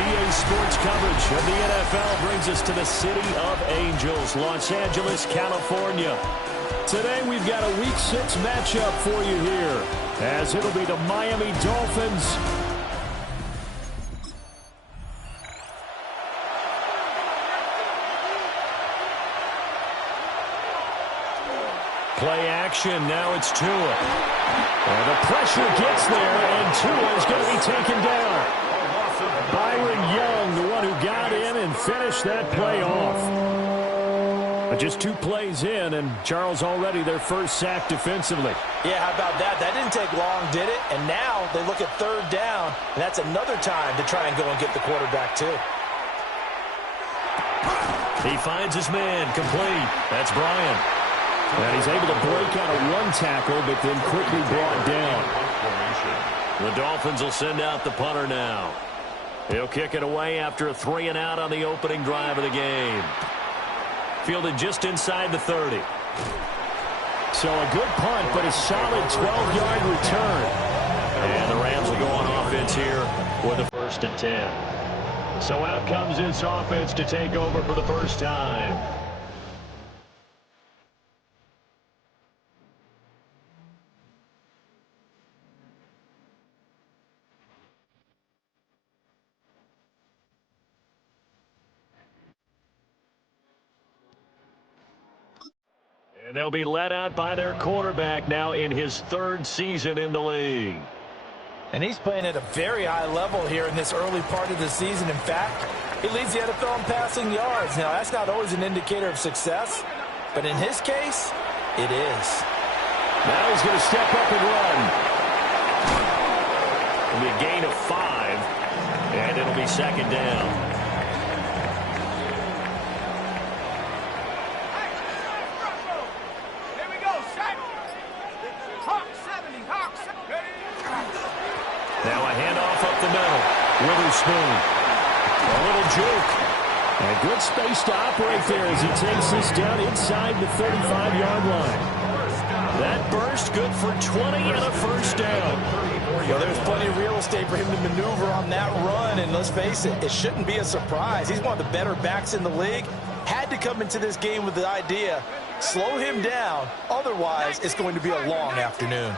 EA Sports coverage of the NFL brings us to the City of Angels, Los Angeles, California. Today we've got a Week 6 matchup for you here, as it'll be the Miami Dolphins play action. Now it's Tua. And the pressure gets there, and Tua is going to be taken down. Byron Young, the one who got in and finished that play off. But just 2 plays in, and Charles already their first sack defensively. Yeah, how about that? That didn't take long, did it? And now they look at 3rd down, and that's another time to try and go and get the quarterback too. He finds his man, complete. That's Bryant. And he's able to break out of 1 tackle, but then quickly brought down. The Dolphins will send out the punter now. He'll kick it away after a 3-and-out on the opening drive of the game. Fielded just inside the 30. So a good punt, but a solid 12-yard return. And the Rams will go on offense here with a 1st and 10. So out comes this offense to take over for the first time. And they'll be led out by their quarterback now in his 3rd season in the league. And he's playing at a very high level here in this early part of the season. In fact, he leads the NFL in passing yards. Now, that's not always an indicator of success, but in his case, it is. Now he's going to step up and run. It'll be a gain of 5, and it'll be 2nd down. Now a handoff up the middle. Witherspoon. A little juke. And a good space to operate there as he takes this down inside the 35-yard line. That burst good for 20 and a 1st down. Well, there's plenty of real estate for him to maneuver on that run. And let's face it, it shouldn't be a surprise. He's one of the better backs in the league. Had to come into this game with the idea, slow him down. Otherwise, it's going to be a long afternoon.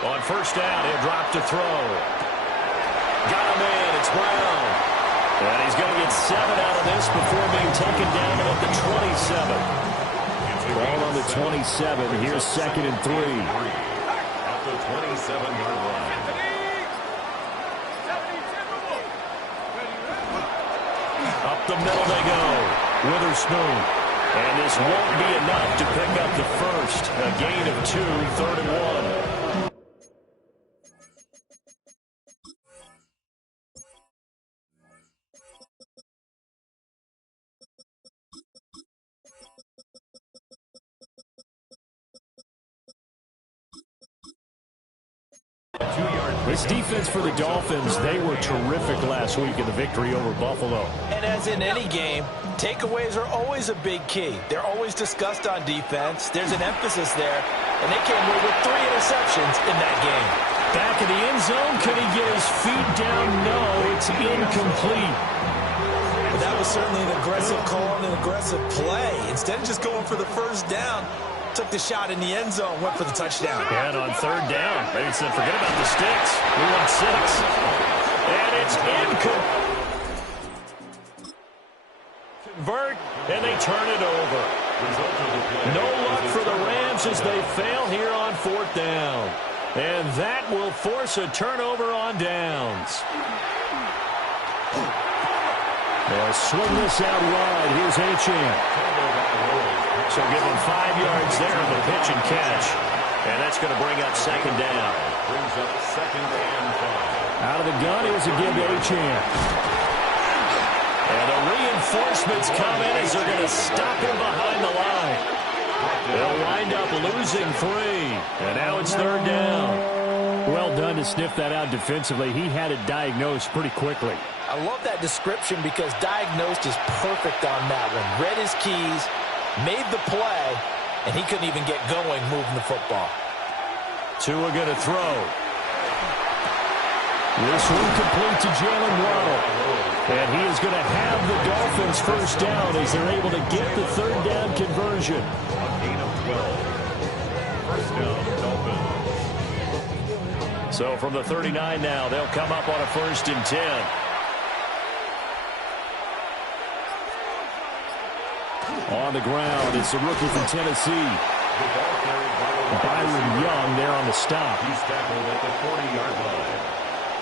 On 1st down, he'll drop to throw. Got him in. It's Brown. And he's going to get 7 out of this before being taken down at the 27. Ball on the 27. Here's 2nd and 3. At the 27-yard line. Up the middle they go. Witherspoon. And this won't be enough to pick up the 1st. A gain of 2, 3rd and 1. This defense for the Dolphins, they were terrific last week in the victory over Buffalo. And as in any game, takeaways are always a big key. They're always discussed on defense. There's an emphasis there, and they came away with 3 interceptions in that game. Back in the end zone, can he get his feet down? No, it's incomplete. But that was certainly an aggressive call and an aggressive play. Instead of just going for the 1st down, took the shot in the end zone, went for the touchdown. And on 3rd down, maybe said, forget about the sticks. We want 6. And it's incomplete. Convert, and they turn it over. No luck for the Rams as they fail here on 4th down. And that will force a turnover on downs. They'll swing this out wide. Here's Achane. So give him 5 yards there on the pitch and catch. And that's going to bring up 2nd down. Brings up 2nd and 5. Out of the gun, here's a give to Achane. And the reinforcements come in as they're going to stop him behind the line. They'll wind up losing 3. And now it's 3rd down. Well done to sniff that out defensively. He had it diagnosed pretty quickly. I love that description because diagnosed is perfect on that one. Read his keys, made the play, and he couldn't even get going moving the football. Tua going to throw. This one complete to Jalen Waddle. And he is going to have the Dolphins 1st down as they're able to get the 3rd down conversion. A gain of 12. 1st down, Dolphins. So from the 39 now, they'll come up on a 1st and 10. On the ground, it's the rookie from Tennessee. Byron Young there on the stop. He's tackled at the 40-yard line.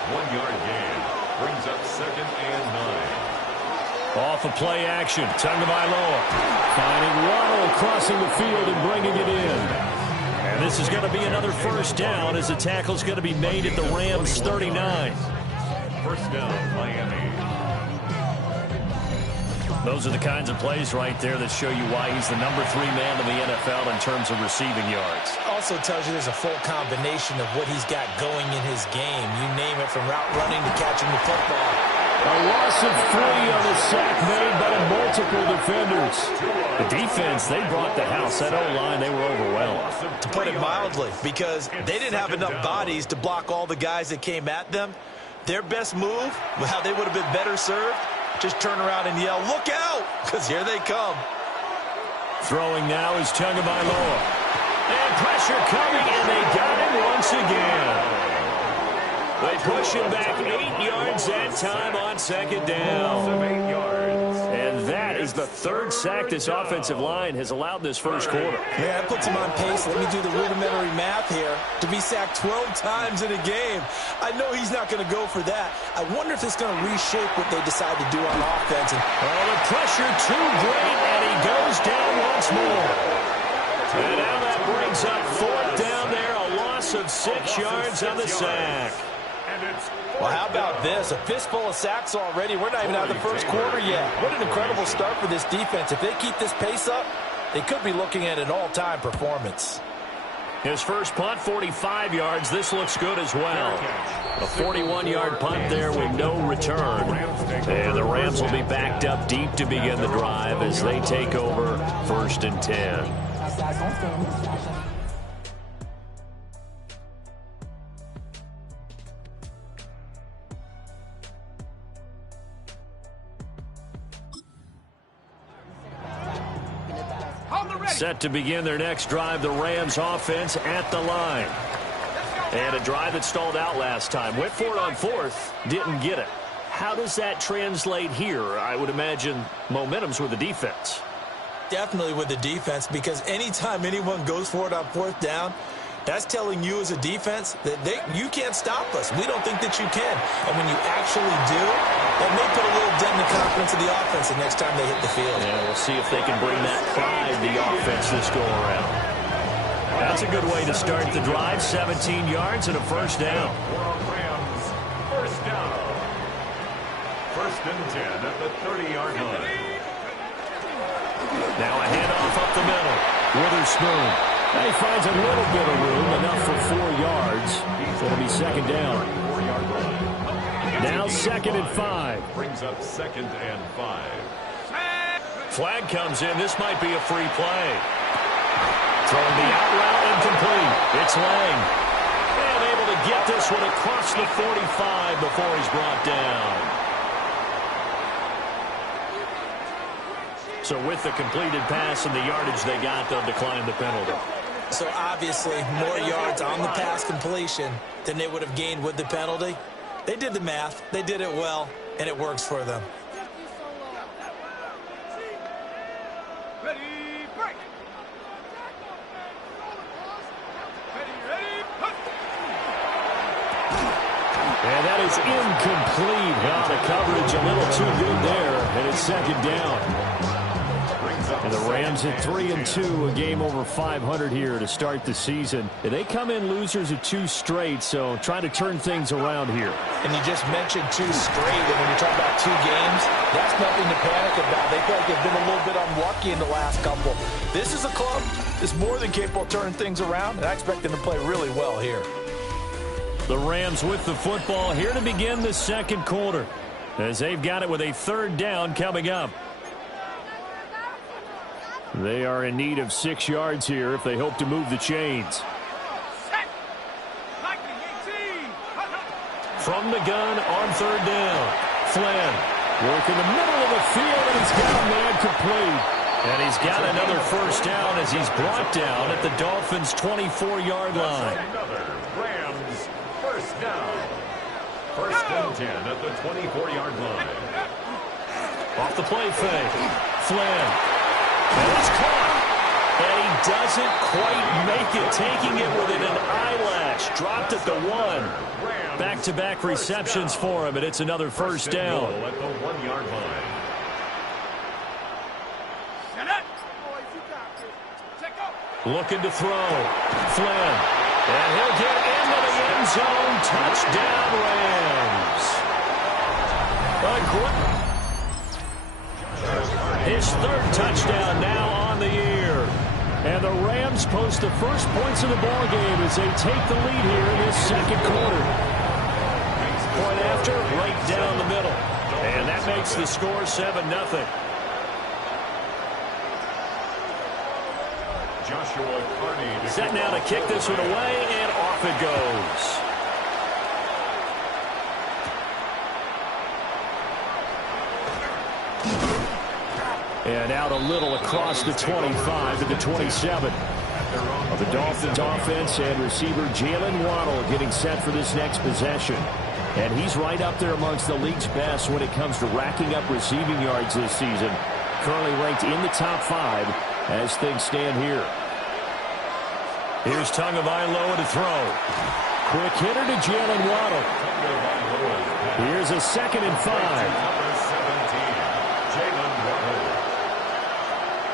1-yard gain. Brings up 2nd and 9. Off of play action. Tagovailoa finding Waddle crossing the field and bringing it in. And this is going to be another 1st down as the tackle is going to be made at the Rams 39. 1st down, Miami. Those are the kinds of plays right there that show you why he's the number 3 man in the NFL in terms of receiving yards. Also tells you there's a full combination of what he's got going in his game. You name it, from route running to catching the football. A loss of 3 on the sack made by multiple defenders. The defense, they brought the house. That O-line, they were overwhelmed. To put it mildly, because they didn't have enough bodies to block all the guys that came at them. Their best move, well, they would have been better served. Just turn around and yell, "Look out!" because here they come. Throwing now is Tagovailoa. And pressure coming, and they got him once again. They push him back 8 yards that time on 2nd down. 8 yards. And that is the 3rd sack this offensive line has allowed this 1st quarter. Yeah, that puts him on pace. Let me do the rudimentary math here. To be sacked 12 times in a game. I know he's not going to go for that. I wonder if it's going to reshape what they decide to do on offense. And the pressure too great, and he goes down once more. And now that brings up 4th down there, a loss of 6 yards on the sack. Well, how about this? A fistful of sacks already. We're not even out of the 1st quarter yet. What an incredible start for this defense. If they keep this pace up, they could be looking at an all-time performance. His first punt, 45 yards. This looks good as well. A 41-yard punt there with no return. And the Rams will be backed up deep to begin the drive as they take over 1st and 10. Set to begin their next drive, the Rams offense at the line. And a drive that stalled out last time. Went for it on 4th, didn't get it. How does that translate here? I would imagine momentum's with the defense. Definitely with the defense, because anytime anyone goes for it on 4th down, that's telling you as a defense that you can't stop us. We don't think that you can. And when you actually do, that may put a little dent in the confidence of the offense the next time they hit the field. Yeah, we'll see if they can bring that pride to the offense this go-around. That's a good way to start the drive. 17 yards and a 1st down. Rams, 1st down. 1st and 10 at the 30-yard line. Now a handoff up the middle. Witherspoon. He finds a little bit of room, enough for 4 yards. It'll be 2nd down. 4-yard line. Now 2nd and 5. Brings up 2nd and 5. Flag comes in. This might be a free play. Throwing the out route incomplete. It's Lang. And able to get this one across the 45 before he's brought down. So with the completed pass and the yardage they got, they'll decline the penalty. So obviously more yards on the pass completion than they would have gained with the penalty. They did the math. They did it well, and it works for them. is incomplete. Well, the coverage a little too good there, and it's second down. And the Rams at 3-2, a game over 500 here to start the season. And they come in losers of 2 straight, so trying to turn things around here. And you just mentioned 2 straight, and when you talk about 2 games, that's nothing to panic about. They feel like they've been a little bit unlucky in the last couple. This is a club that's more than capable of turning things around, and I expect them to play really well here. The Rams with the football here to begin the second quarter, as they've got it with a 3rd down coming up. They are in need of 6 yards here if they hope to move the chains. From the gun on 3rd down. Flynn working the middle of the field, and he's got a man complete. And he's got another 1st down as he's brought down at the Dolphins' 24-yard line. Another Rams 1st down. 1st and 10 at the 24-yard line. Off the play fake. Flynn. And it's caught. And he doesn't quite make it, taking it within an eyelash. Dropped at the 1. Back-to-back receptions for him, and it's another 1st down. At the 1-yard line. Looking to throw. Flynn. And he'll get into the end zone. Touchdown, Rams. His 3rd touchdown now on the year. And the Rams post the first points of the ball game as they take the lead here in this second quarter. Point after, right down the middle. And that makes the score 7-0. Joshua Carney Set now to kick this one away, and off it goes. And out a little across the 25 to the 27. The Dolphins offense and receiver Jalen Waddle getting set for this next possession. And he's right up there amongst the league's best when it comes to racking up receiving yards this season. Currently ranked in the top 5 as things stand here. Here's Tagovailoa to throw. Quick hitter to Jalen Waddle. Here's a 2nd and 5.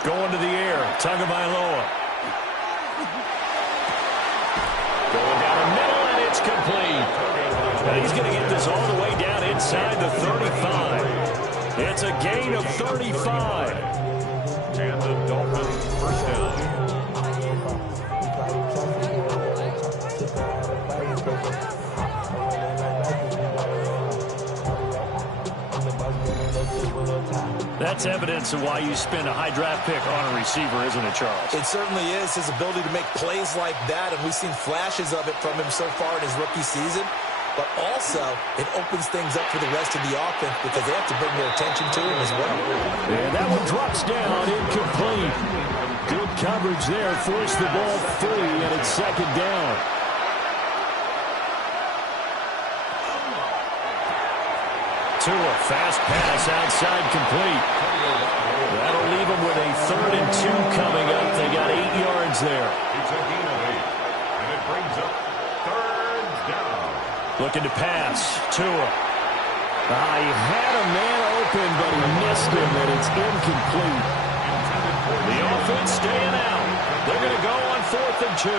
Going to the air, Tagovailoa. Going down the middle, and it's complete. And he's going to get this all the way down inside the 35. It's a gain of 35. And the Dolphins 1st down. That's evidence of why you spend a high draft pick on a receiver, isn't it, Charles? It certainly is, his ability to make plays like that, and we've seen flashes of it from him so far in his rookie season. But also, it opens things up for the rest of the offense because they have to bring their attention to him as well. And that one drops down, incomplete. Good coverage there, forced the ball free, and it's 2nd down. Tua, fast pass outside, complete. That'll leave them with a 3rd and 2 coming up. They got 8 yards there. It's a gain of 8, and it brings up 3rd down. Looking to pass. Tua. He had a man open, but he missed him, and it's incomplete. The offense staying out. They're going to go on 4th and 2.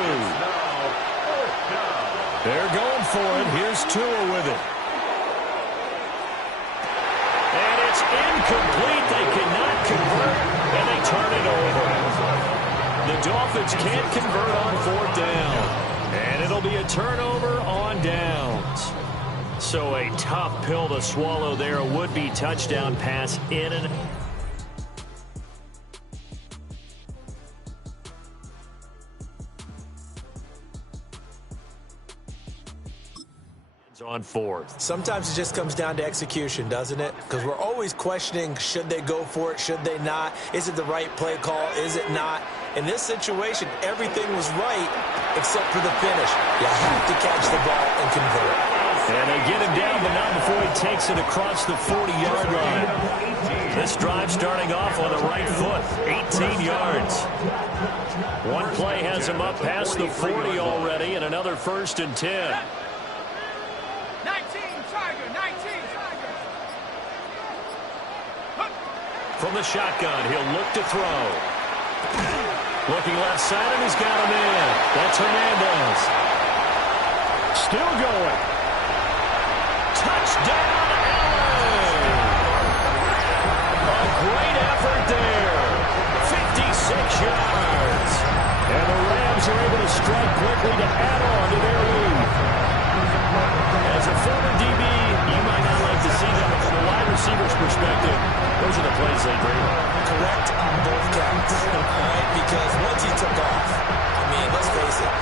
They're going for it. Here's Tua with it. And it's incomplete. They cannot convert, and they turn it over. The Dolphins can't convert on 4th down. And it'll be a turnover on downs. So a tough pill to swallow there. A would-be touchdown pass in and on 4th. Sometimes it just comes down to execution, doesn't it? Because we're always questioning, should they go for it, should they not? Is it the right play call, is it not? In this situation, everything was right except for the finish. You have to catch the ball and convert. And they get him down, but not before he takes it across the 40-yard line. This drive starting off on the right foot, 18 yards. One play has him up past the 40 already, and another 1st and 10. 19, charge. From the shotgun, he'll look to throw. Looking left side, and he's got him in. That's Hernandez. Still going. Touchdown, Allen! A great effort there. 56 yards. And the Rams are able to strike quickly to add on to their lead. As a former DB, you might not like to see that, but from a wide receiver's perspective, those are the plays they dream of. Correct on both counts, right? Because once he took off, I mean, let's face it,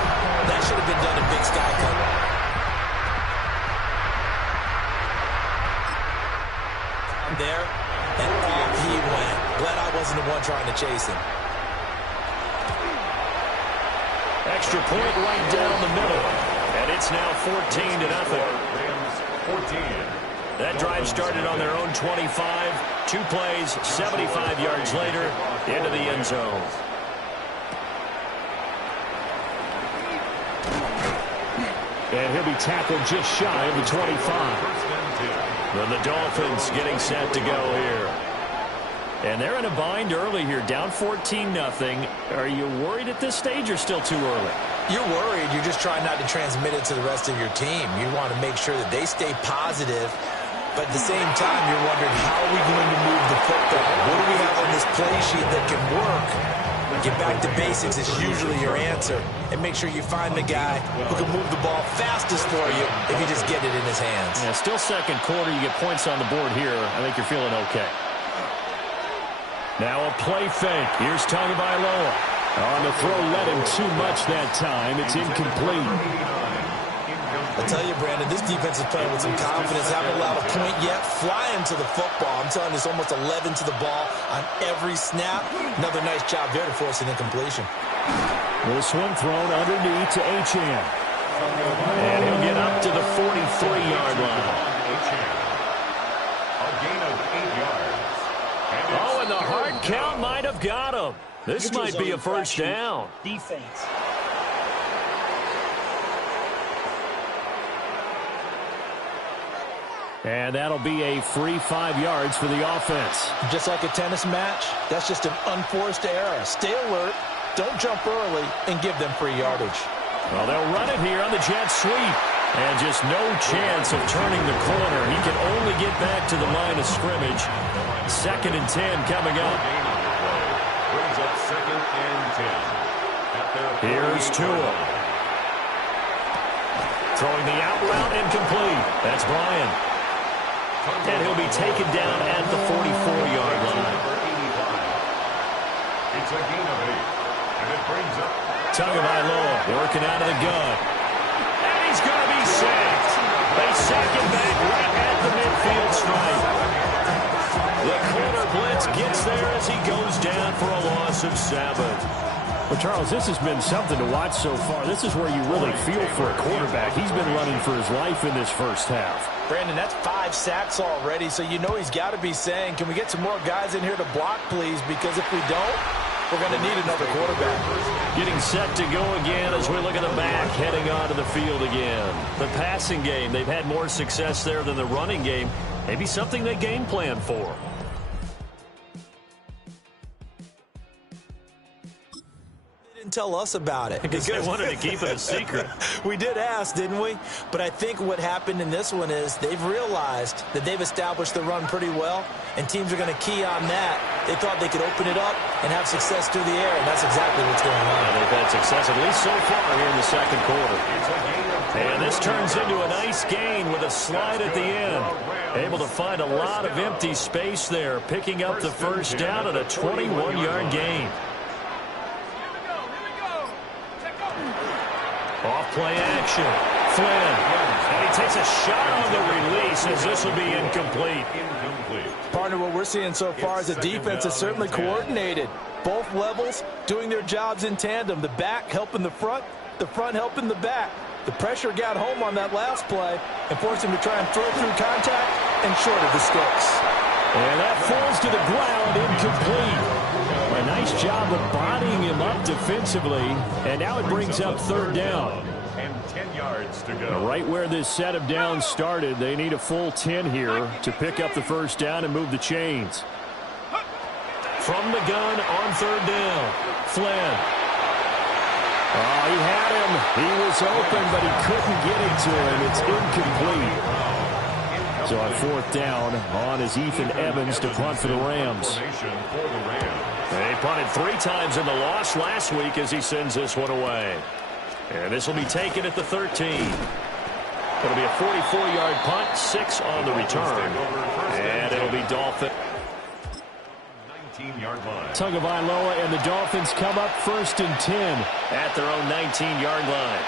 that should have been done in Big Sky cover. There, and off he went. Glad I wasn't the one trying to chase him. Extra point right down the middle. And it's now 14-0. Rams 14. That drive started on their own 25. 2 plays, 75 yards later, into the end zone. And he'll be tackled just shy of the 25. Then the Dolphins getting set to go here. And they're in a bind early here, down 14-0. Are you worried at this stage or still too early? You're worried. You're just trying not to transmit it to the rest of your team. You want to make sure that they stay positive. But at the same time, you're wondering, how are we going to move the football? What do we have on this play sheet that can work? Get back to basics is usually your answer. And make sure you find the guy who can move the ball fastest for you if you just get it in his hands. Yeah, still second quarter. You get points on the board here. I think you're feeling okay. Now a play fake. Here's Tagovailoa. On the throw, led him too much that time. It's incomplete. I tell you, Brandon, this defense is playing with some confidence. Haven't allowed a point yet. Flying to the football. I'm telling you, it's almost 11 to the ball on every snap. Another nice job there to force an incompletion. This one thrown underneath to Achane. And he'll get up to the 43-yard line. A gain of 8 yards. Oh, and the hard count might have got him. This might be a first down. Defense. And that'll be a free 5 yards for the offense. Just like a tennis match, that's just an unforced error. Stay alert, don't jump early, and give them free yardage. Well, they'll run it here on the jet sweep. And just no chance of turning the corner. He can only get back to the line of scrimmage. 2nd and 10 coming up. Brings up 2nd and 10. Here's Tua. Throwing the out route incomplete. That's Bryant. And he'll be taken down at the 44-yard line. It's a gain of 8. And it brings up Tagovailoa working out of the gun. And he's going to be sacked. They sack him back right at the midfield stripe. The corner blitz gets there as he goes down for a loss of 7. Well, Charles, this has been something to watch so far. This is where you really feel for a quarterback. He's been running for his life in this first half. Brandon, that's 5 sacks already, so you know he's got to be saying, can we get some more guys in here to block, please? Because if we don't, we're going to need another quarterback. Getting set to go again as we look at the back, heading onto the field again. The passing game, they've had more success there than the running game. Maybe something they game plan for. Tell us about it because they wanted to keep it a secret. We did ask, didn't we? But I think what happened in this one is they've realized that they've established the run pretty well, and teams are going to key on that. They thought they could open it up and have success through the air, and that's exactly what's going on. And they've had success at least so far here in the second quarter. And this turns into a nice gain with a slide at the end. Able to find a lot of empty space there, picking up the first down at a 21-yard gain. Off-play action. Flynn. And he takes a shot on the release as this will be incomplete. Partner, what we're seeing so far is the defense is certainly coordinated. Both levels doing their jobs in tandem. The back helping the front helping the back. The pressure got home on that last play and forced him to try and throw through contact and short of the sticks. And that falls to the ground, incomplete. A nice job of bodying him up defensively, and now it brings up 3rd down. And 10 yards to go. Right where this set of downs started, they need a full 10 here to pick up the first down and move the chains. From the gun on third down. Flynn. Oh, he had him. He was open, but he couldn't get it to him. It's incomplete. So on fourth down, on is Ethan Evans to punt for the Rams. They punted 3 times in the loss last week as he sends this one away. And this will be taken at the 13. It'll be a 44-yard punt, 6 on the return. And it'll be Dolphin. 19-yard line. Tagovailoa and the Dolphins come up 1st and 10 at their own 19-yard line.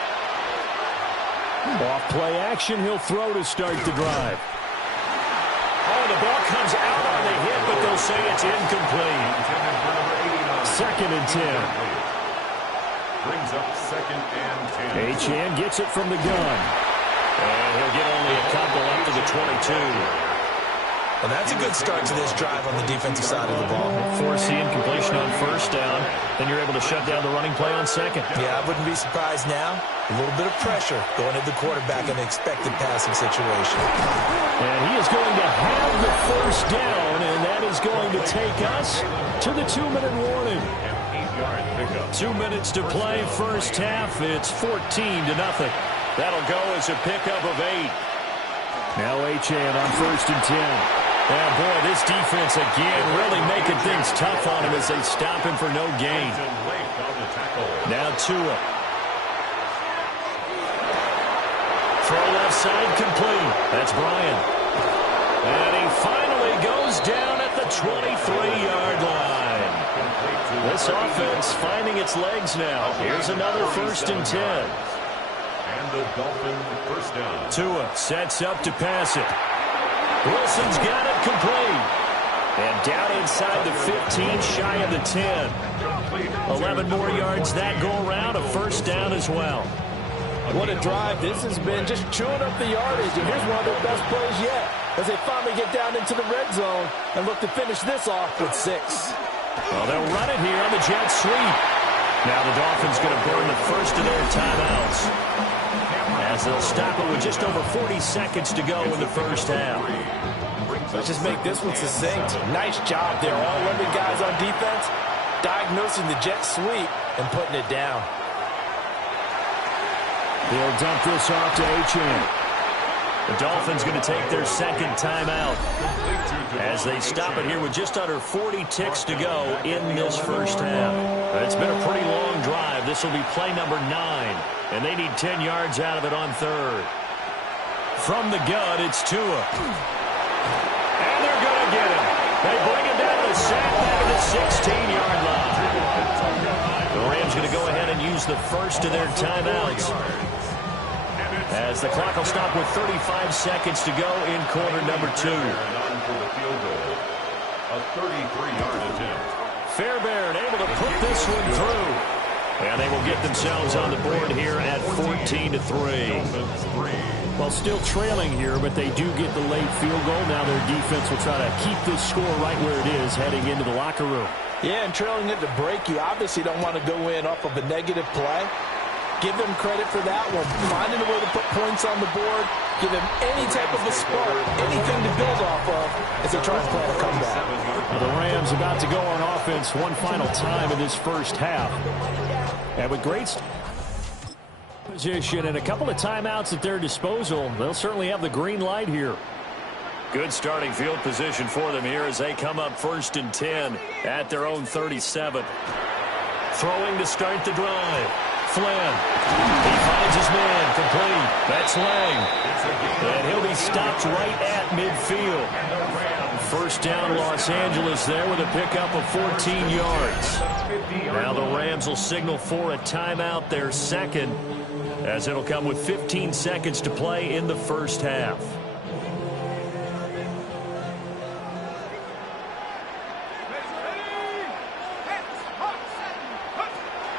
Off play action, he'll throw to start the drive. Oh, the ball comes out on the hit, but they'll say it's incomplete. 2nd and 10. Brings up 2nd and 10. Achane gets it from the gun. And he'll get only a couple up to the 22. And that's a good start to this drive on the defensive side of the ball. Force the incompletion on first down. Then you're able to shut down the running play on second. Yeah, I wouldn't be surprised now. A little bit of pressure going at the quarterback in an expected passing situation. And he is going to have the first down, and that is going to take us to the 2-minute warning. 2 minutes to play first half. It's 14-0. That'll go as a pickup of 8. Now Achane on 1st and 10. And boy, this defense again really making things tough on him as they stop him for no gain. Now Tua. Throw left side complete. That's Bryant. And he finally goes down at the 23-yard line. This offense finding its legs now. Here's another 1st and 10. And the Dolphin first down. Tua sets up to pass it. Wilson's got it complete. And down inside the 15, shy of the 10. 11 more yards that go around, a first down as well. What a drive this has been, just chewing up the yardage. And here's one of their best plays yet as they finally get down into the red zone and look to finish this off with 6. Well, they'll run it here on the jet sweep. Now the Dolphins going to burn the first of their timeouts, as they'll stop it with just over 40 seconds to go in the first half. Let's just make this one succinct. Nice job there. All 11 guys on defense diagnosing the jet sweep and putting it down. They'll dump this off to Achane. The Dolphins going to take their second timeout as they stop it here with just under 40 ticks to go in this first half. It's been a pretty long drive. This will be play number 9, and they need 10 yards out of it on third. From the gun, it's Tua. And they're going to get him. They bring him down to the sack back at the 16-yard line. The Rams going to go ahead and use the first of their timeouts, as the clock will stop with 35 seconds to go in quarter number 2. A 33-yard attempt. Fairbairn able to put this one through. And they will get themselves on the board here at 14-3. Well, still trailing here, but they do get the late field goal. Now their defense will try to keep this score right where it is heading into the locker room. Yeah, and trailing at the break, you obviously don't want to go in off of a negative play. Give them credit for that one. Finding a way to put points on the board. Give them any type of a spark, anything to build off of as they try to plan a comeback. The Rams about to go on offense one final time in this first half. And with great position and a couple of timeouts at their disposal, they'll certainly have the green light here. Good starting field position for them here as they come up 1st and 10 at their own 37. Throwing to start the drive. Flynn. He finds his man complete. That's Lang. And he'll be stopped right at midfield. First down Los Angeles there with a pickup of 14 yards. Now the Rams will signal for a timeout, their second, as it'll come with 15 seconds to play in the first half.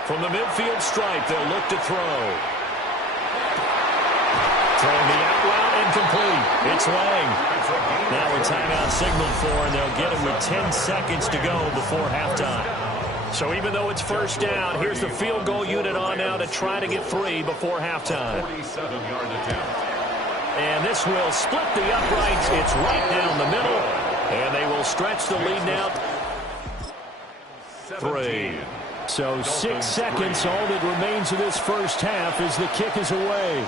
From the midfield stripe, they'll look to throw. Throwing the out route incomplete. It's Lang. Now a timeout signaled for, and they'll get it with 10 seconds to go before halftime. So even though it's first down, here's the field goal unit on now to try to get 3 before halftime. 47-yard attempt. And this will split the uprights. It's right down the middle, and they will stretch the lead now. 3. So 6 seconds, all that remains of this first half as the kick is away.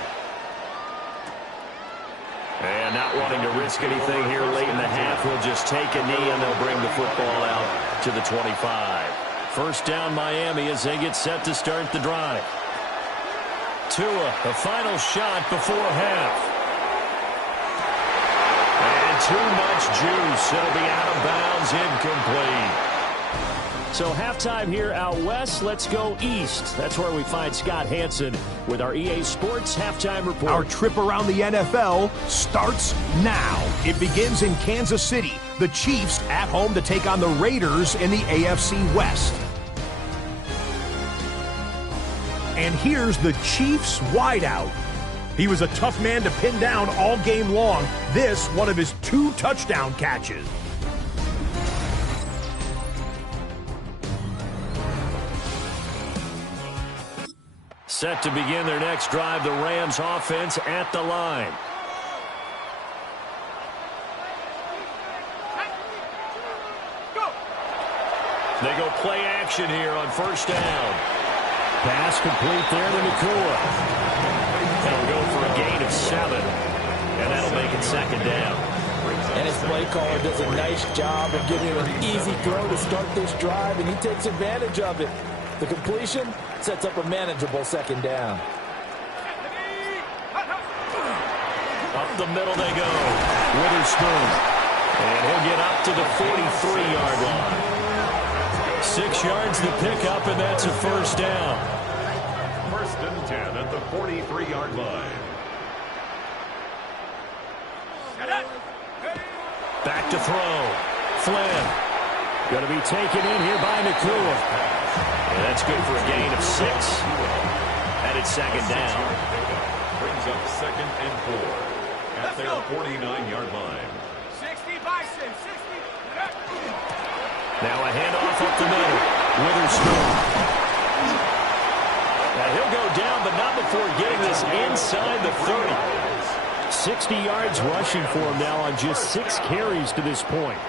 And not wanting to risk anything here late in the half, he'll just take a knee and they'll bring the football out to the 25. First down Miami as they get set to start the drive. Tua, the final shot before half. And too much juice. It'll be out of bounds, incomplete. So halftime here out west. Let's go east. That's where we find Scott Hansen with our EA Sports Halftime Report. Our trip around the NFL starts now. It begins in Kansas City. The Chiefs at home to take on the Raiders in the AFC West. And here's the Chiefs wideout. He was a tough man to pin down all game long. This, one of his 2 touchdown catches. Set to begin their next drive, the Rams offense at the line. They go play action here on first down. Pass complete there to Nakua. They'll go for a gain of 7, and that'll make it second down. And his play caller does a nice job of giving him an easy throw to start this drive, and he takes advantage of it. The completion sets up a manageable second down. Up the middle they go. Witherspoon. And he'll get up to the 43-yard line. 6 yards the pickup, and that's a first down. First and 10 at the 43-yard line. Back to throw. Flynn. Going to be taken in here by Nakua. And that's good for a gain of 6. And it's second down. Brings up second and 4 at their 49-yard line. 60 Bison, 60. Now a handoff up the middle. Witherspoon. Now he'll go down, but not before getting this inside the 30. 60 yards rushing for him now on just 6 carries to this point.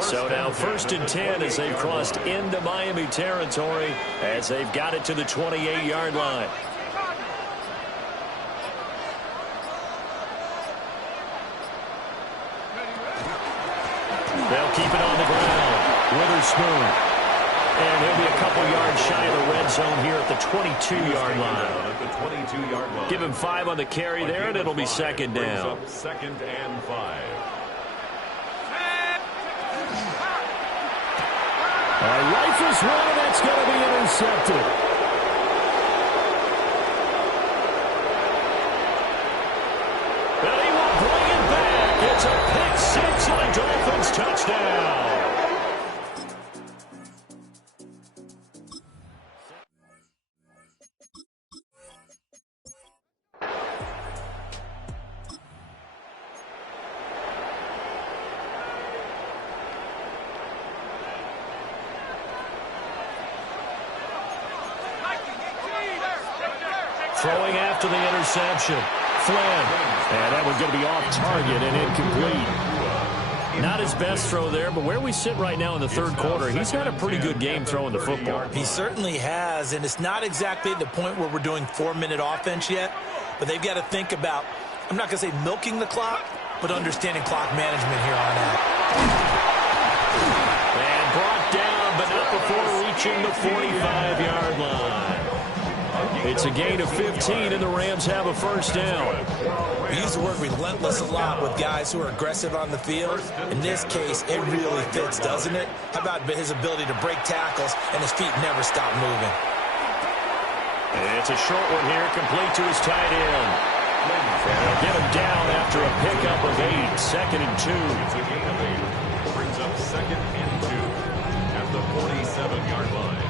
So now first and 10 as they've crossed into Miami territory as they've got it to the 28-yard line. They'll keep it on the ground. Witherspoon. And he'll be a couple yards shy of the red zone here at the 22-yard line. Give him 5 on the carry there, and it'll be second down. Second and 5. Rifles one, and that's going to be intercepted. And he will bring it back. It's a pick 6 and a Dolphins touchdown. Throwing after the interception. Flynn. And that one's going to be off target and incomplete. Not his best throw there, but where we sit right now in the third quarter, he's had a pretty good game throwing the football. He certainly has, and it's not exactly at the point where we're doing 4-minute offense yet, but they've got to think about, I'm not going to say milking the clock, but understanding clock management here on out. And brought down, but not before reaching the 45-yard line. It's a gain of 15, and the Rams have a first down. We use the word relentless a lot with guys who are aggressive on the field. In this case, it really fits, doesn't it? How about his ability to break tackles and his feet never stop moving? It's a short one here, complete to his tight end. And he'll get him down after a pickup of 8, second and 2. It's a gain of 8. Brings up second and 2 at the 47-yard line.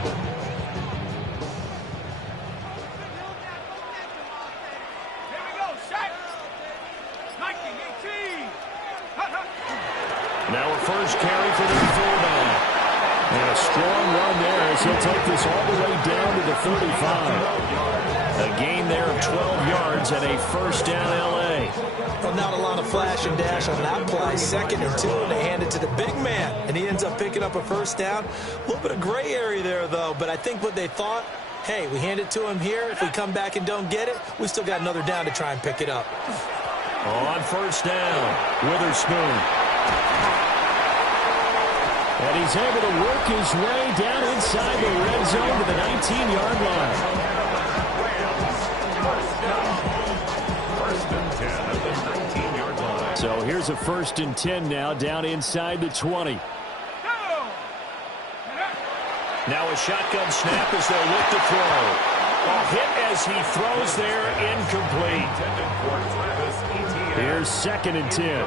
Now a first carry for the fullback. And a strong run there as he'll take this all the way down to the 35. A gain there of 12 yards and a first down L.A. Well, not a lot of flash and dash on that play. 2nd and 2, and they hand it to the big man, and he ends up picking up a first down. A little bit of gray area there, though, but I think what they thought, hey, we hand it to him here. If we come back and don't get it, we still got another down to try and pick it up. On first down, Witherspoon. And he's able to work his way down inside the red zone to the 19-yard line. So here's a 1st and 10 now, down inside the 20. Now a shotgun snap as they'll look to throw. A hit as he throws there, incomplete. Here's 2nd and 10.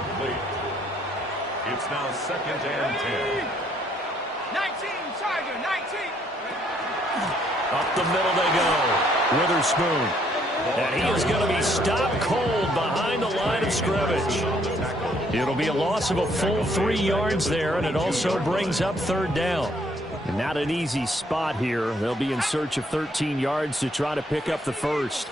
It's now 2nd and 10. 19, Tiger, 19. Up the middle they go. Witherspoon. And he is going to be stopped cold behind the line of scrimmage. It'll be a loss of a full 3 yards there, and it also brings up 3rd down. And not an easy spot here. They'll be in search of 13 yards to try to pick up the first.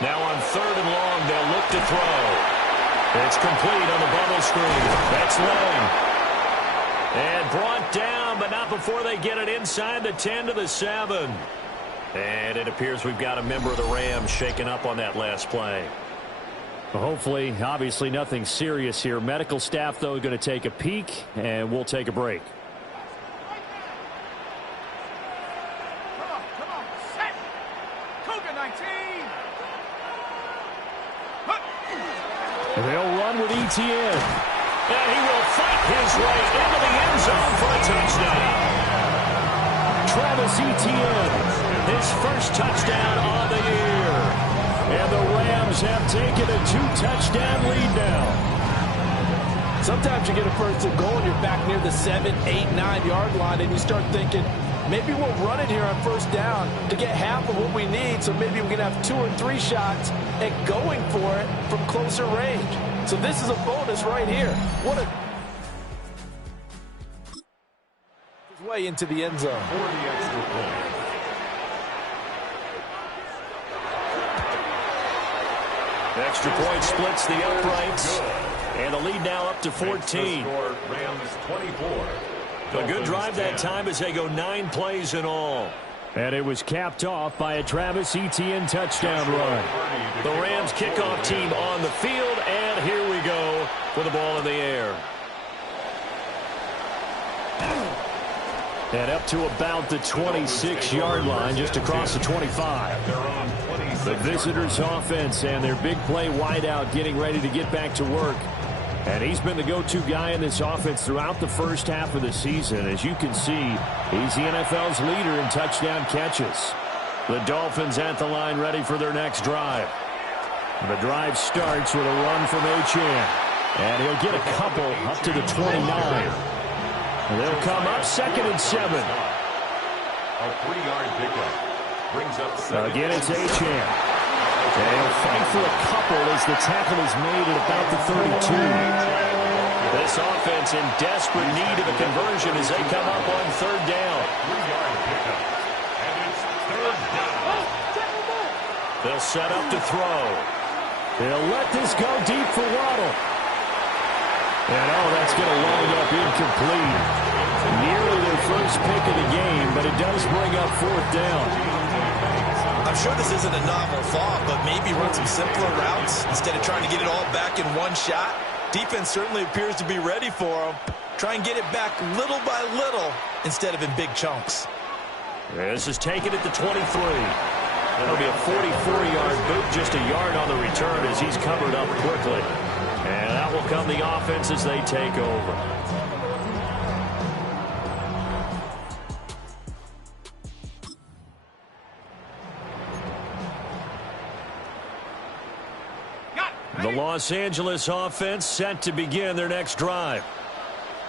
Now on 3rd and long, they'll look to throw. It's complete on the bubble screen. That's Lang. And brought down, but not before they get it inside the 10 to the 7. And it appears we've got a member of the Rams shaken up on that last play. Well, hopefully, obviously nothing serious here. Medical staff, though, going to take a peek, and we'll take a break. Come on, set. Cougar 19. They'll run with Etienne. And he will fight his way into the end zone for a touchdown. Travis Etienne, his first touchdown on the year. And the Rams have taken a 2-touchdown lead now. Sometimes you get a 1st and goal and you're back near the 7, 8, 9-yard line, and you start thinking, maybe we'll run it here on 1st down to get half of what we need, so maybe we can have 2 or 3 shots at going for it from closer range. So this is a bonus right here. What a way into the end zone. For the extra point. Extra point splits the uprights. And the lead now up to 14. Rams 24. A good drive that time as they go 9 plays in all. And it was capped off by a Travis Etienne touchdown run. The Rams kickoff team on the field, and here we go with the ball in the air. And up to about the 26-yard line, just across the 25. The visitors' offense and their big play wideout getting ready to get back to work. And he's been the go-to guy in this offense throughout the first half of the season. As you can see, he's the NFL's leader in touchdown catches. The Dolphins at the line ready for their next drive. The drive starts with a run from Etienne. And he'll get a couple up to the 29. And they'll come up 2nd and 7. A 3-yard pickup brings up 7. Again, it's Etienne. And he'll fight for a couple as the tackle is made at about the 32. This offense in desperate need of a conversion as they come up on 3rd down. 3-yard pickup. And it's 3rd down. They'll set up to throw. They'll let this go deep for Waddle. And that's going to line up incomplete. Nearly their first pick of the game, but it does bring up 4th down. I'm sure this isn't a novel thought, but maybe run some simpler routes instead of trying to get it all back in one shot. Defense certainly appears to be ready for them. Try and get it back little by little instead of in big chunks. This is taken at the 23. That'll be a 44-yard boot, just a yard on the return as he's covered up quickly. And that will come the offense as they take over. The Los Angeles offense set to begin their next drive.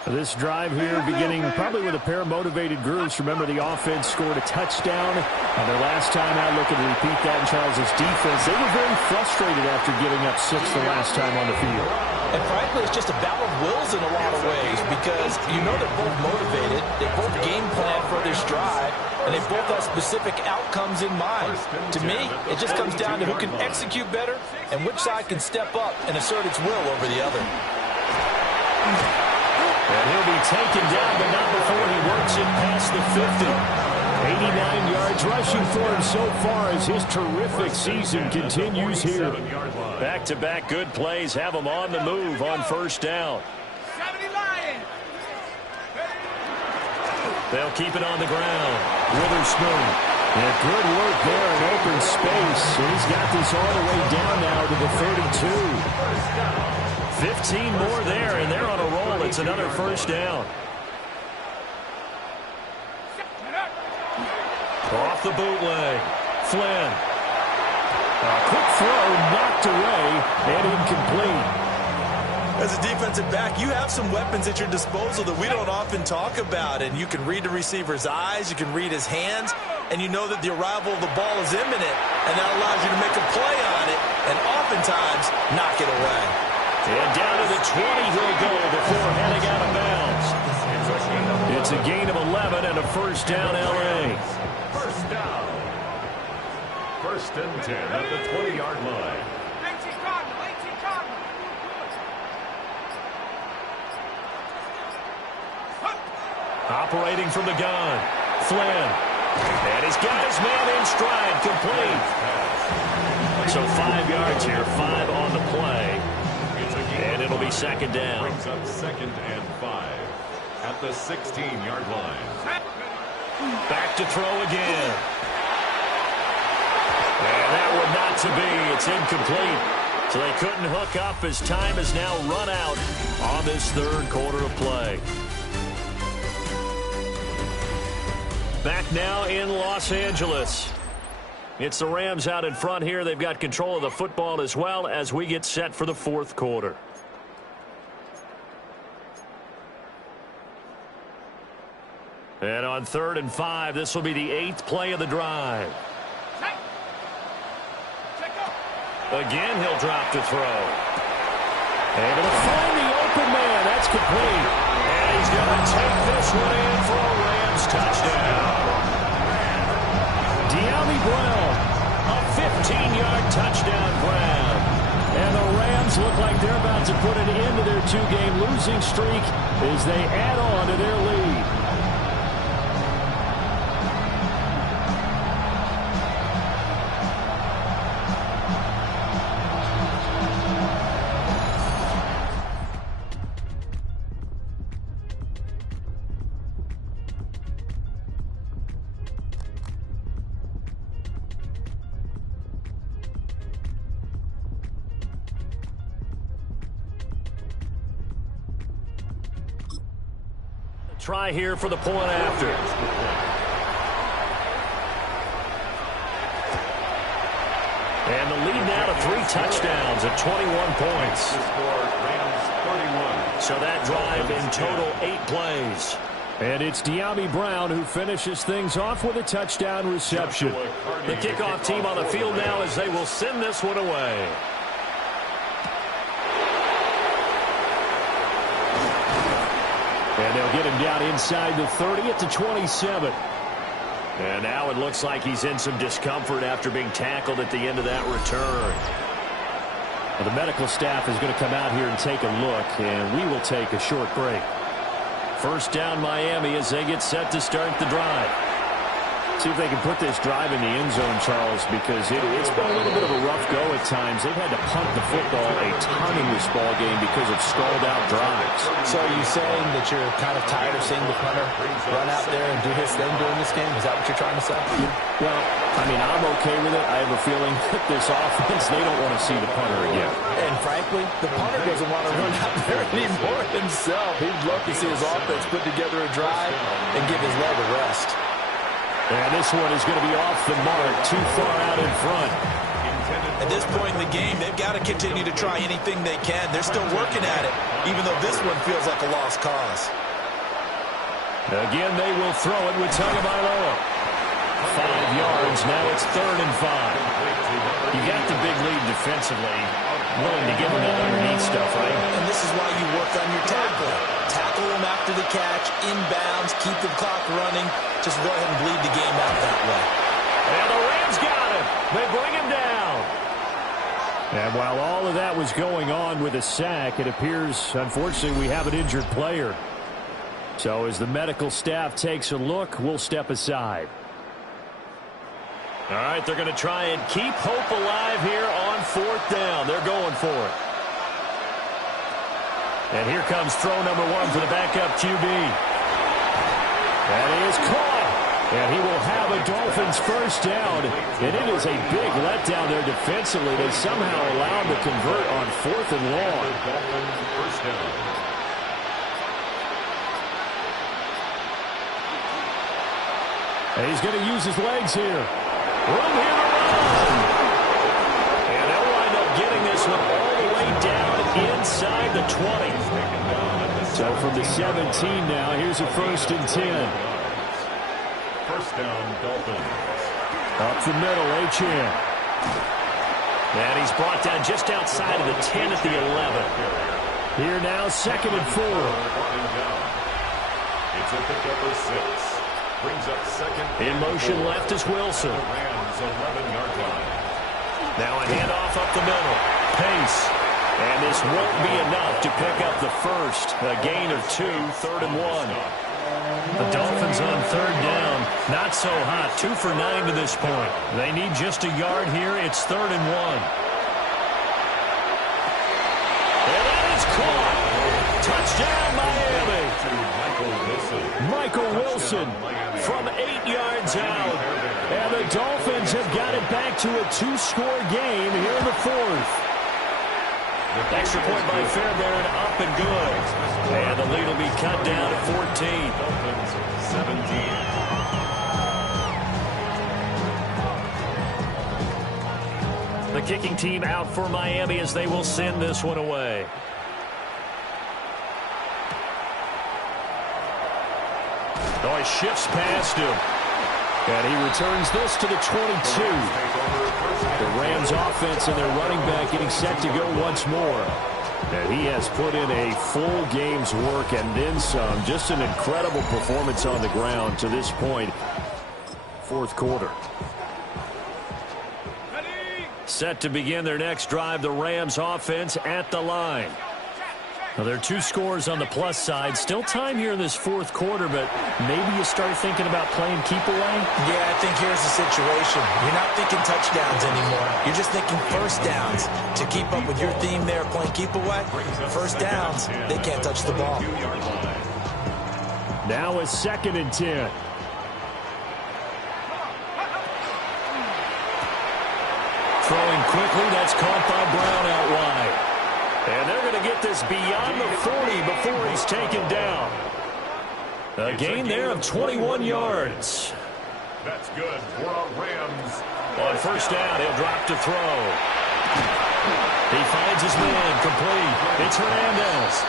This drive here beginning probably with a pair of motivated groups. Remember, the offense scored a touchdown on their last time out. Looking to repeat that in Charles's defense. They were very frustrated after giving up 6 the last time on the field. And frankly, it's just a battle of wills in a lot of ways because you know they're both motivated. They both game plan for this drive, and they both have specific outcomes in mind. To me, it just comes down to who can execute better and which side can step up and assert its will over the other. And he'll be taken down, but not before he works it past the 50. 89 yards rushing for him so far as his terrific season continues here. Back-to-back good plays have him on the move on first down. 70 Lions. They'll keep it on the ground. Witherspoon. And good work there in open space. He's got this all the way down now to the 32. 15 more there, and they're on a roll. It's another first down. Off the bootleg. Flynn. A quick throw knocked away and incomplete. As a defensive back, you have some weapons at your disposal that we don't often talk about, and you can read the receiver's eyes, you can read his hands, and you know that the arrival of the ball is imminent, and that allows you to make a play on it and oftentimes knock it away. And down to the 20 he'll go before heading out of bounds. It's a gain of 11 and a first down, L.A. First down. First and 10 at the 20-yard line. 18 Cardinal, 18 Cardinal. Operating from the gun. Flynn. And he's got his man in stride, complete. So 5 yards here, 5 on the play. And it'll be second down. Brings up second and 5 at the 16-yard line. Back to throw again. And that one not to be. It's incomplete. So they couldn't hook up as time has now run out on this third quarter of play. Back now in Los Angeles. It's the Rams out in front here. They've got control of the football as well as we get set for the fourth quarter. And on 3rd and 5, this will be the 8th play of the drive. Again, he'll drop to throw. Able to find the open man. That's complete. And he's going to take this one in for a Rams touchdown. De'Ami Brown, a 15-yard touchdown grab. And the Rams look like they're about to put an end to their 2-game losing streak as they add on to their lead. Try here for the point after. And the lead now to 3 touchdowns at 21 points. So that drive in total 8 plays. And it's De'Ami Brown who finishes things off with a touchdown reception. The kickoff team on the field now as they will send this one away. And they'll get him down inside the 30 at the 27. And now it looks like he's in some discomfort after being tackled at the end of that return. Well, the medical staff is going to come out here and take a look, and we will take a short break. First down Miami as they get set to start the drive. See if they can put this drive in the end zone, Charles, because it's been a little bit of a rough go at times. They've had to punt the football a ton in this ball game because of stalled-out drives. So are you saying that you're kind of tired of seeing the punter run out there and do his thing during this game? Is that what you're trying to say? Well, I mean, I'm okay with it. I have a feeling that this offense, they don't want to see the punter again. And frankly, the punter doesn't want to run out there anymore himself. He'd love to see his offense put together a drive and give his leg a rest. And this one is going to be off the mark, too far out in front. At this point in the game, they've got to continue to try anything they can. They're still working at it. even though this one feels like a lost cause. Again, they will throw it with Tagovailoa. 5 yards. Now it's 3rd and 5. You got the big lead defensively. Willing to give them that underneath stuff, right? And this is why you work on your tackling. Tackle them after the catch, inbounds, keep the clock running. Just go ahead and bleed the game out that way. And the Rams got him. They bring him down. And while all of that was going on with a sack, it appears, unfortunately, we have an injured player. So as the medical staff takes a look, we'll step aside. All right, they're going to try and keep hope alive here on 4th down. They're going for it. And here comes throw number 1 for the backup QB. That is caught. And he will have a Dolphins first down. And it is a big letdown there defensively. They somehow allowed him to convert on 4th and long. First down. And he's going to use his legs here. Room here to run. And they'll wind up getting this one all the way down inside the 20. So from the 17 now, here's a 1st and 10. First down, Dolphins. Up the middle, Achane. And he's brought down just outside of the 10 at the 11. Here now, 2nd and 4. It's a pickup of 6. Brings up 2nd. In motion left is Wilson. Rams 11-yard line. Now a handoff up the middle. Pace. And this won't be enough to pick up the first. A gain of 2, 3rd and 1. The Dolphins on 3rd down. Not so hot. 2 for 9 to this point. They need just a yard here. It's 3rd and 1. And that is caught. Touchdown, Miami. Michael Wilson from 8 yards out. And the Dolphins have got it back to a 2-score game here in the 4th. Extra point by Fairbairn, up and good. And the lead will be cut down at 14. Dolphins 17. The kicking team out for Miami as they will send this one away. Oh, he shifts past him. And he returns this to the 22. The Rams offense and their running back getting set to go once more. And he has put in a full game's work and then some. Just an incredible performance on the ground to this point. 4th quarter. Set to begin their next drive, the Rams offense at the line. Well, there are 2 scores on the plus side. Still time here in this 4th quarter, but maybe you start thinking about playing keep away? Yeah, I think here's the situation. You're not thinking touchdowns anymore. You're just thinking first downs. To keep up with your theme there, playing keep away, first downs, they can't touch the ball. Now a 2nd and 10. Throwing quickly, that's caught by Brown out wide. And they're going to get this beyond the 40 before he's taken down. A gain there of 21 yards. That's good for our Rams. On first down, he'll drop to throw. He finds his man complete. It's Hernandez.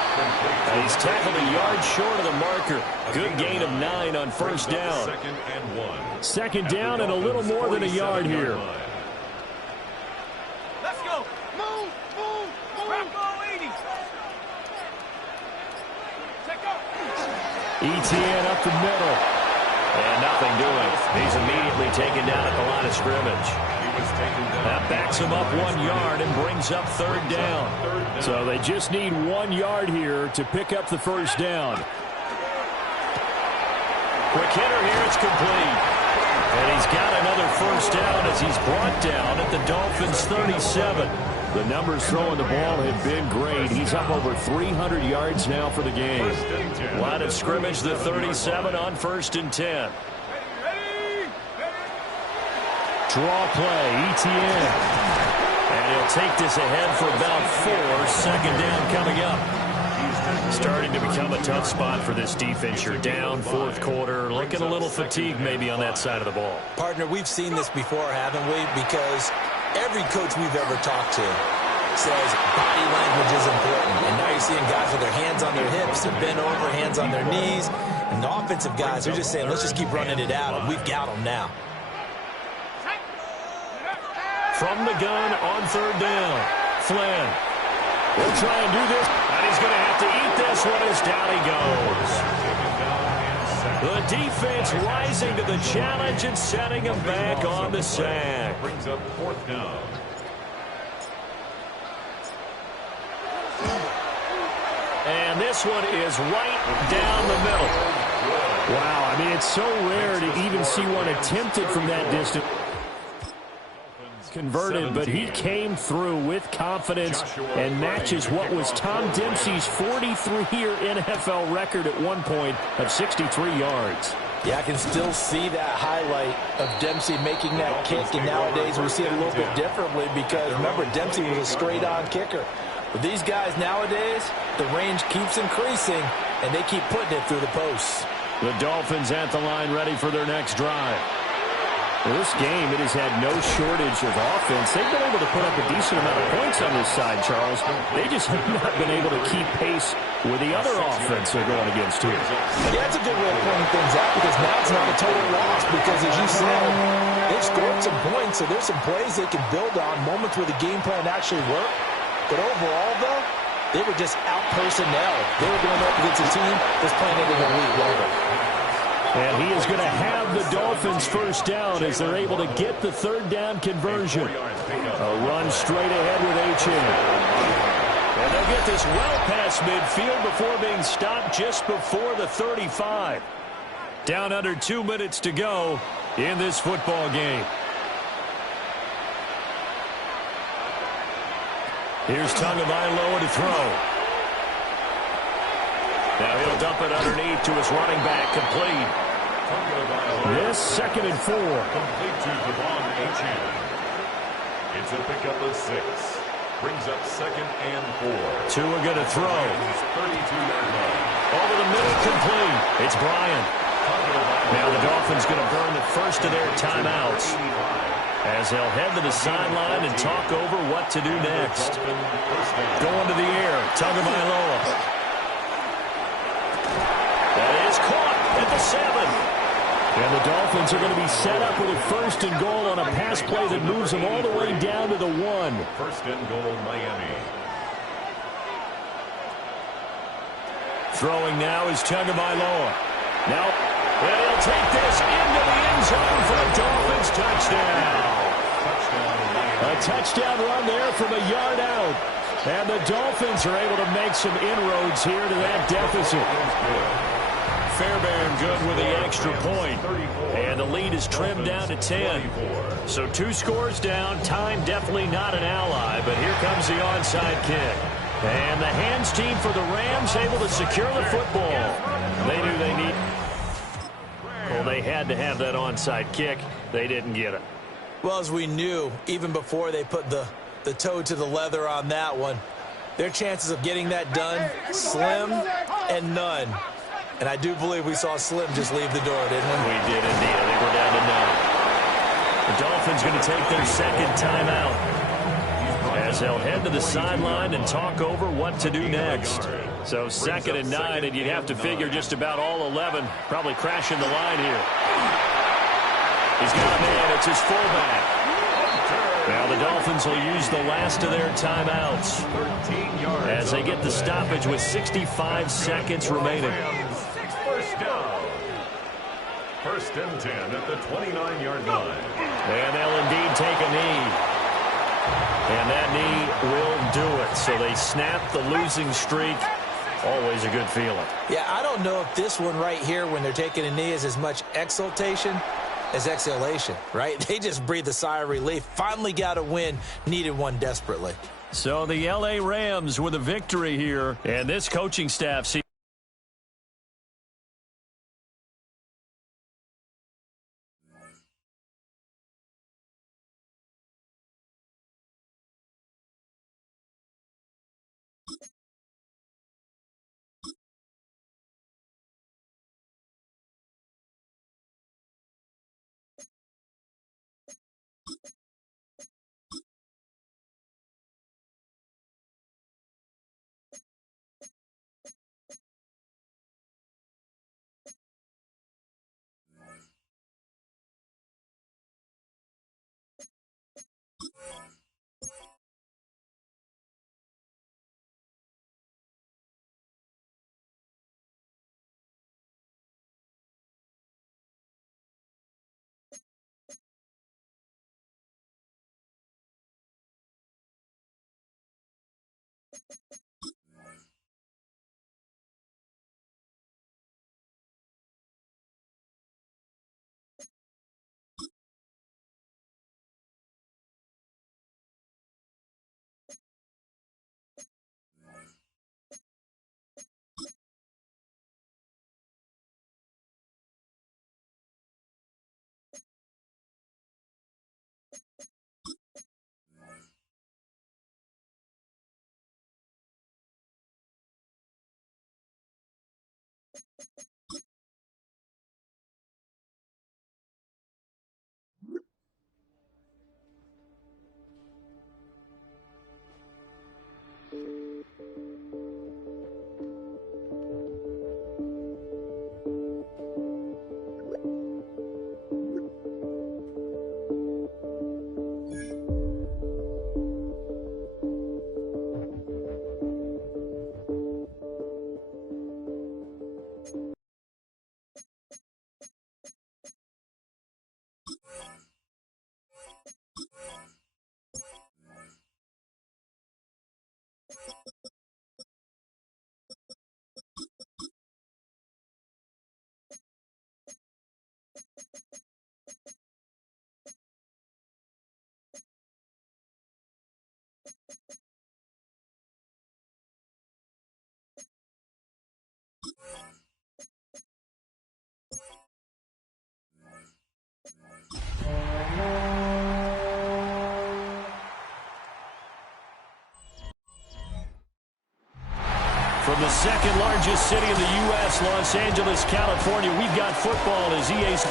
And he's tackled a yard short of the marker. Good gain of 9 on first down. 2nd and 1. 2nd down and a little more than a yard here. Let's go. Move. Bravo 80. Take off. ETN up the middle. And nothing doing. He's immediately taken down at the line of scrimmage. That backs him up 1 yard and brings up 3rd down. So they just need 1 yard here to pick up the first down. Quick hitter here, it's complete. And he's got another first down as he's brought down at the Dolphins' 37. The numbers throwing the ball have been great. He's up over 300 yards now for the game. Line of scrimmage, the 37 on 1st and 10. Draw play, ETN. And he'll take this ahead for about 4. 2nd down coming up. Starting to become a tough spot for this defense. You're down 4th quarter. Looking a little fatigued maybe on that side of the ball. Partner, we've seen this before, haven't we? Because every coach we've ever talked to says body language is important. And now you're seeing guys with their hands on their hips, they're bent over, hands on their knees. And the offensive guys are just saying, let's just keep running it out, and we've got them now. From the gun on third down, Flynn. He'll try and do this, and he's going to have to eat this one as down he goes. The defense rising to the challenge and setting him back on the sack. Brings up fourth down. And this one is right down the middle. Wow, I mean, it's so rare to even see one attempted from that distance. Converted, but he came through with confidence and matches what was Tom Dempsey's 43-year NFL record at one point of 63 yards. Yeah, I can still see that highlight of Dempsey making that kick, and nowadays we see it a little bit differently because, remember, Dempsey was a straight-on kicker. But these guys nowadays, the range keeps increasing, and they keep putting it through the posts. The Dolphins at the line ready for their next drive. Well, this game, it has had no shortage of offense. They've been able to put up a decent amount of points on this side, Charles. They just have not been able to keep pace with the other offense they're going against here. Yeah, that's a good way of pointing things out because now it's not a total loss because, as you said, they've scored some points, so there's some plays they can build on, moments where the game plan actually worked. But overall, though, they were just out-personnel. They were going up against a team that's playing at an elite level. And he is going to have the Dolphins first down as they're able to get the third down conversion. A run straight ahead with H.A. And they'll get this well past midfield before being stopped just before the 35. Down under 2 minutes to go in this football game. Here's Tagovailoa to throw. Now he'll dump it underneath to his running back, complete. This 2nd and 4. Complete to Devon Achane. It's a pickup of 6. Brings up 2nd and 4. Tua going to throw. 32-yard line. Over the middle, complete. It's Bryant. Now the Dolphins going to burn the first of their timeouts as they'll head to the sideline and talk over what to do next. Going to the air, Tagovailoa. That is caught at the 7. And the Dolphins are going to be set up with a 1st and goal on a pass play that moves them all the way down to the 1. 1st and goal, Miami. Throwing now is Tagovailoa. Now, and he'll take this into the end zone for a Dolphins touchdown. A touchdown run there from a yard out. And the Dolphins are able to make some inroads here to that deficit. Fairbairn good with the extra point. And the lead is trimmed down to 10. So 2 scores down. Time definitely not an ally. But here comes the onside kick. And the hands team for the Rams able to secure the football. They knew they need. Well, they had to have that onside kick. They didn't get it. Well, as we knew, even before they put the toe to the leather on that one, their chances of getting that done, slim and none. And I do believe we saw Slim just leave the door, didn't we? We did indeed. I think we're down to none. The Dolphins going to take their 2nd timeout as they'll head to the sideline and talk over what to do next. So 2nd and 9, and you'd have to figure just about all 11 probably crashing the line here. He's got a man. It's his fullback. Now the Dolphins will use the last of their timeouts as they get the stoppage with 65 seconds remaining. 1st and 10 at the 29-yard line. And they'll indeed take a knee. And that knee will do it. So they snap the losing streak. Always a good feeling. Yeah, I don't know if this one right here, when they're taking a knee, is as much exultation as exhalation, right? They just breathe a sigh of relief. Finally got a win. Needed one desperately. So the L.A. Rams with a victory here. And this coaching staff sees From the second largest city in the U.S., Los Angeles, California, we've got football as EA's.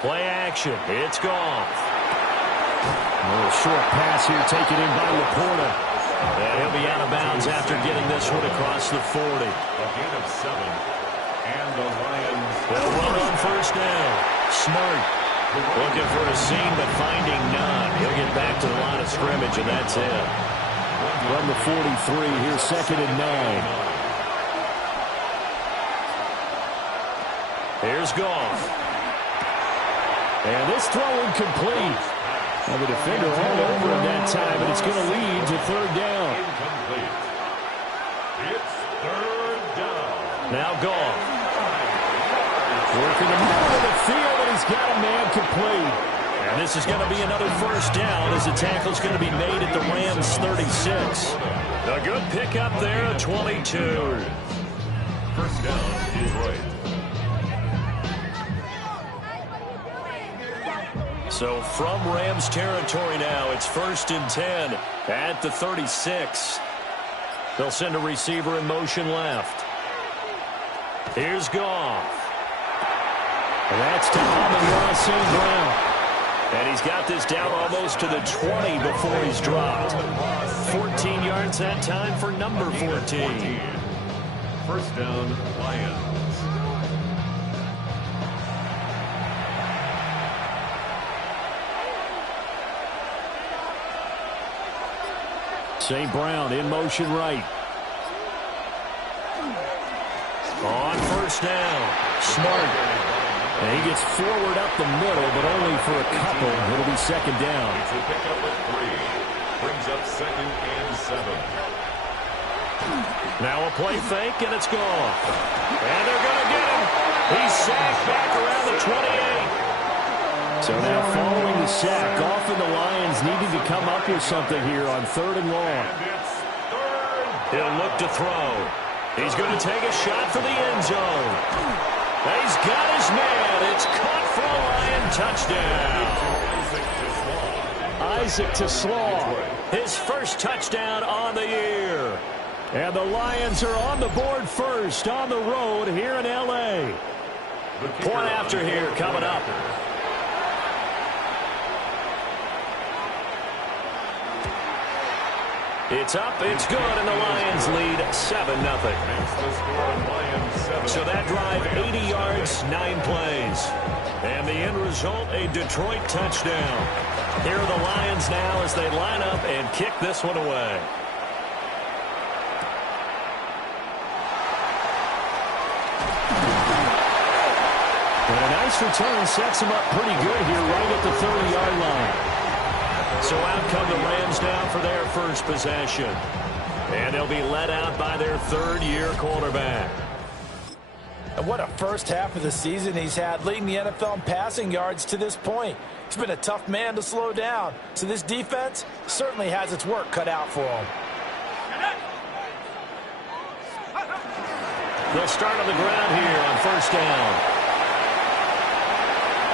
Play action. It's gone. A little short pass here taken in by Laporta. And he'll be out of bounds after getting this one across the 40. A gain of 7. And the Lions. They'll run on first down. Smart. Looking for a seam, but finding none. He'll get back to the line of scrimmage, and that's it. From the 43, here's 2nd and 9. Here's Goff. And this throw incomplete. Well, the defender all over him that time, and it's going to lead to 3rd down. Incomplete. It's 3rd down. Now Goff. Working the middle of the field, and he's got a man complete. And this is going to be another first down as the tackle's going to be made at the Rams' 36. A good pickup there at 22. First down, Detroit. So from Rams territory now, it's 1st and 10 at the 36. They'll send a receiver in motion left. Here's Goff. And that's to Amon-Ra St. Brown. And he's got this down almost to the 20 before he's dropped. 14 yards that time for number 14. First down, Lions. St. Brown in motion right. On first down, Smart. And he gets forward up the middle, but only for a couple. It'll be 2nd down. It's a pickup at 3. Brings up 2nd and 7. Now a play fake, and it's gone. And they're going to get him. He's sacked back around the 28. So now following the sack, Goff and the Lions needing to come up with something here on 3rd and long. And it's 3rd. He'll look to throw. He's going to take a shot for the end zone. He's got his man. It's caught for a Lion touchdown. Isaac to Slaw. His first touchdown on the year. And the Lions are on the board first on the road here in L.A. Point after here coming up. It's up, it's good, and the Lions lead 7-0. So that drive, 80 yards, 9 plays. And the end result, a Detroit touchdown. Here are the Lions now as they line up and kick this one away. And a nice nice return sets him up pretty good here right at the 30-yard line. So out come the Rams now for their first possession. And they'll be led out by their third-year quarterback. And what a first half of the season he's had, leading the NFL in passing yards to this point. He's been a tough man to slow down. So this defense certainly has its work cut out for him. They'll start on the ground here on first down.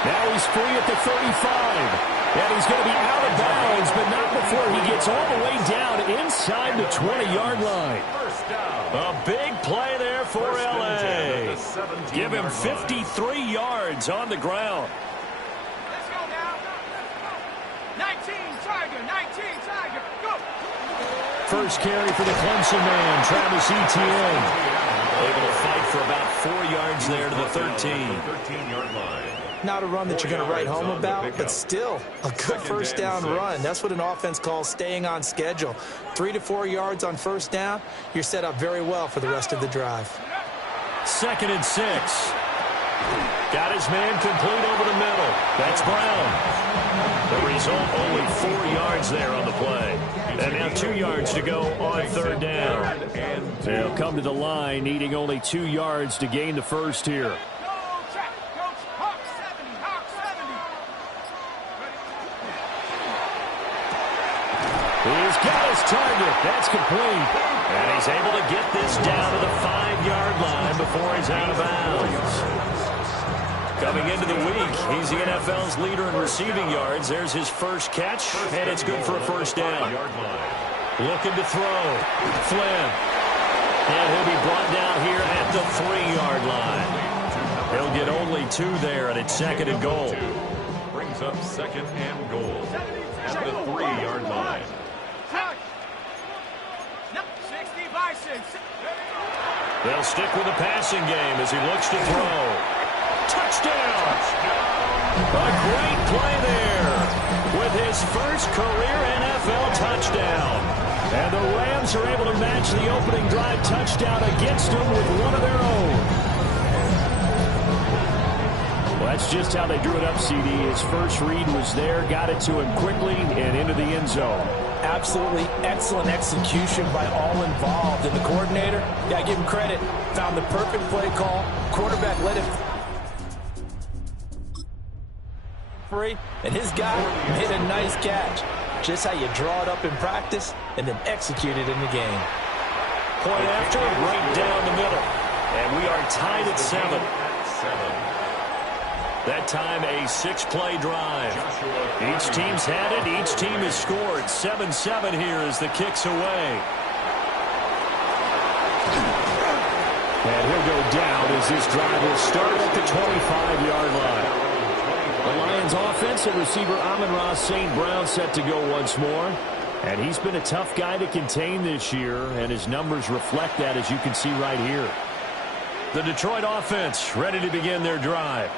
Now he's free at the 35. And he's going to be out of bounds, but not before he gets all the way down inside the 20-yard line. A big play there for L.A. Give him 53 yards on the ground. Let's go now. 19, Tiger, go. First carry for the Clemson man, Travis Etienne. Able to fight for about 4 yards there to the 13-yard line. Not a run that you're going to write home about, but still a good first down run. That's what an offense calls staying on schedule. 3 to 4 yards on first down, you're set up very well for the rest of the drive. 2nd and 6. Got his man complete over the middle. That's Brown. The result, only 4 yards there on the play. And now 2 yards to go on third down. They'll come to the line needing only 2 yards to gain the first here. He's got his target. That's complete. And he's able to get this down to the 5-yard line before he's out of bounds. Coming into the week, he's the NFL's leader in receiving yards. There's his first catch, and it's good for a first down. Looking to throw. Flynn. And he'll be brought down here at the 3-yard line. He'll get only 2 there, and it's 2nd and goal. Brings up 2nd and goal at the 3-yard line. They'll stick with the passing game as he looks to throw. Touchdown! A great play there with his first career NFL touchdown. And the Rams are able to match the opening drive touchdown against him with one of their own. Well, that's just how they drew it up, CD. His first read was there, got it to him quickly, and into the end zone. Absolutely excellent execution by all involved. And the coordinator, got to give him credit, found the perfect play call. Quarterback let him free, and his guy made a nice catch. Just how you draw it up in practice and then execute it in the game. Point after, right down the middle. And we are tied at 7. That time, a 6-play drive. Each team's had it. Each team has scored. 7-7 here as the kick's away. And he'll go down as this drive will start at the 25-yard line. The Lions offense and receiver Amon-Ra St. Brown set to go once more. And he's been a tough guy to contain this year, and his numbers reflect that, as you can see right here. The Detroit offense ready to begin their drive.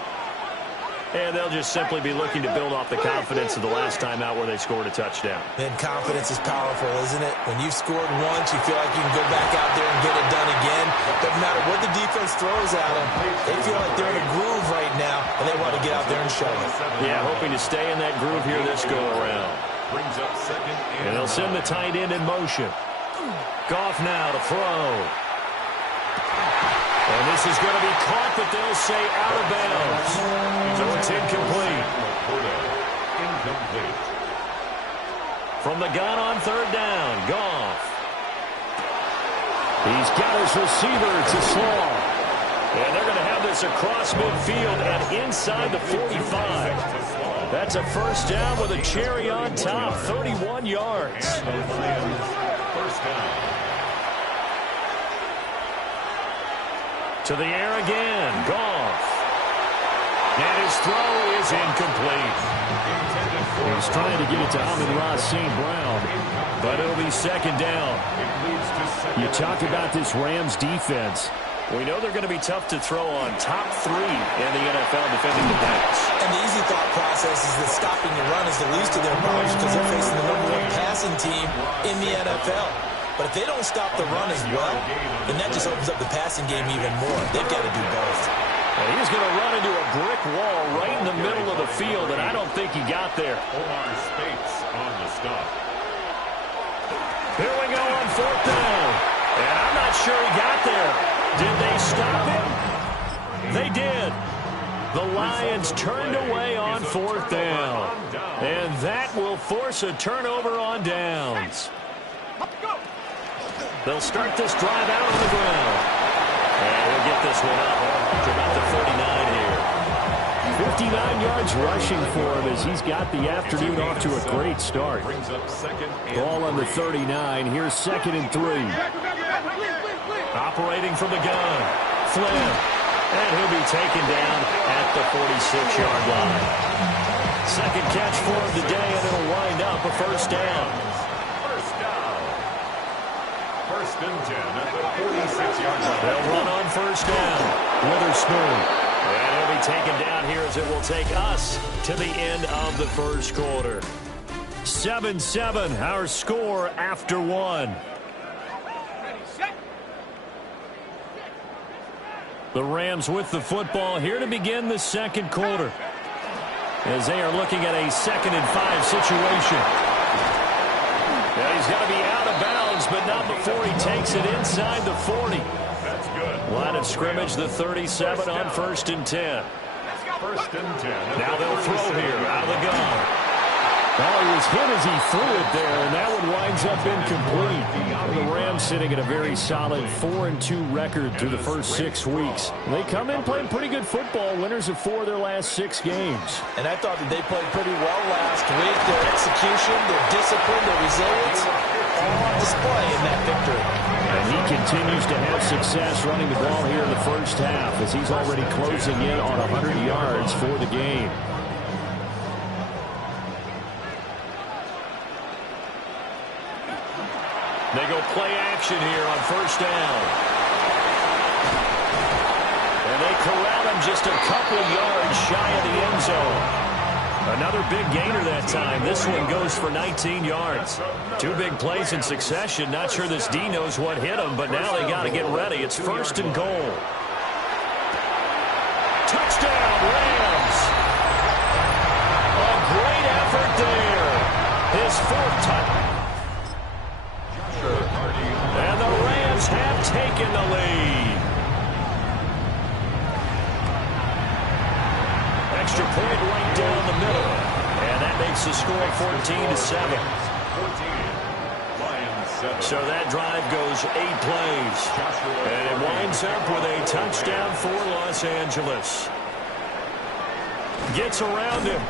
And they'll just simply be looking to build off the confidence of the last time out where they scored a touchdown. And confidence is powerful, isn't it? When you've scored once, you feel like you can go back out there and get it done again. Doesn't matter what the defense throws at them. They feel like they're in a groove right now, and they want to get out there and show it. Yeah, hoping to stay in that groove here this go-around. Brings up 2nd and they'll send the tight end in motion. Goff now to throw. And this is going to be caught, but they'll say out of bounds. So it's incomplete. Incomplete. From the gun on third down, Goff. He's got his receiver to Slaw. And they're going to have this across midfield and inside the 45. That's a first down with a cherry on top, 31 yards. First down. To the air again, Goff. And his throw is incomplete. He's trying to get it to Amon-Ra St. Brown, but it'll be 2nd down. You talk about this Rams defense. We know they're going to be tough to throw on, top 3 in the NFL defending the pass. And the easy thought process is that stopping the run is the least of their problems because they're facing the #1 passing team in the NFL. But if they don't stop the run as well, then that just opens up the passing game even more. They've got to do both. And he's going to run into a brick wall right in the middle of the field, and I don't think he got there. Omar Speights on the stop. Here we go on 4th down. And I'm not sure he got there. Did they stop him? They did. The Lions turned away on 4th down. And that will force a turnover on downs. They'll start this drive out on the ground. And we'll get this one up to about the 39 here. 59 yards rushing for him as he's got the afternoon off to a great start. Ball on the 39. Here's 2nd and 3. Operating from the gun. Flynn. And he'll be taken down at the 46-yard line. Second catch for him today, and it'll wind up a 1st down. First down. 1st and 10 at the 46-yard line. They'll run on 1st down. Witherspoon. And he'll be taken down here as it will take us to the end of the 1st quarter. 7-7, our score after 1. The Rams with the football here to begin the 2nd quarter, as they are looking at a 2nd and 5 situation. Yeah, he's got to be out of bounds, but not before he takes it inside the 40. That's good. Line of scrimmage, the 37 on 1st and 10. 1st and 10. Now they'll throw here out of the gun. Well, he was hit as he threw it there, and that one winds up incomplete. The Rams sitting at a very solid 4-2 record through the first 6 weeks. They come in playing pretty good football, winners of 4 of their last 6 games. And I thought that they played pretty well last week. Their execution, their discipline, their resilience, all on display in that victory. And he continues to have success running the ball here in the first half, as he's already closing in on 100 yards for the game. They go play action here on 1st down. And they corral him just a couple of yards shy of the end zone. Another big gainer that time. This one goes for 19 yards. 2 big plays in succession. Not sure this D knows what hit him, but now they got to get ready. It's 1st and goal. Touchdown, Rams. A great effort there. His 4th touchdown. And the Rams have taken the lead. Extra point right down the middle. And that makes the score 14-7. So that drive goes 8 plays. And it winds up with a touchdown for Los Angeles. Gets around him.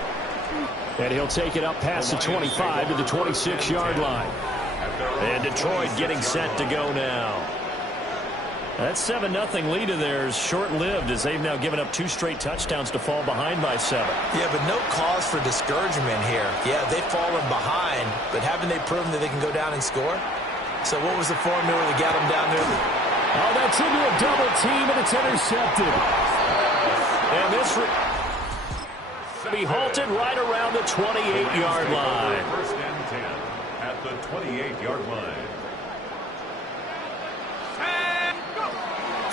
And he'll take it up past the 25 to the 26-yard line. And Detroit getting set to go now. That 7-0 lead of theirs short-lived, as they've now given up 2 straight touchdowns to fall behind by 7. Yeah, but no cause for discouragement here. Yeah, they've fallen behind, but haven't they proven that they can go down and score? So what was the formula to get them down there? Oh, that's into a double team, and it's intercepted. And this will be halted right around the 28-yard line. 1st and 10 at the 28-yard line.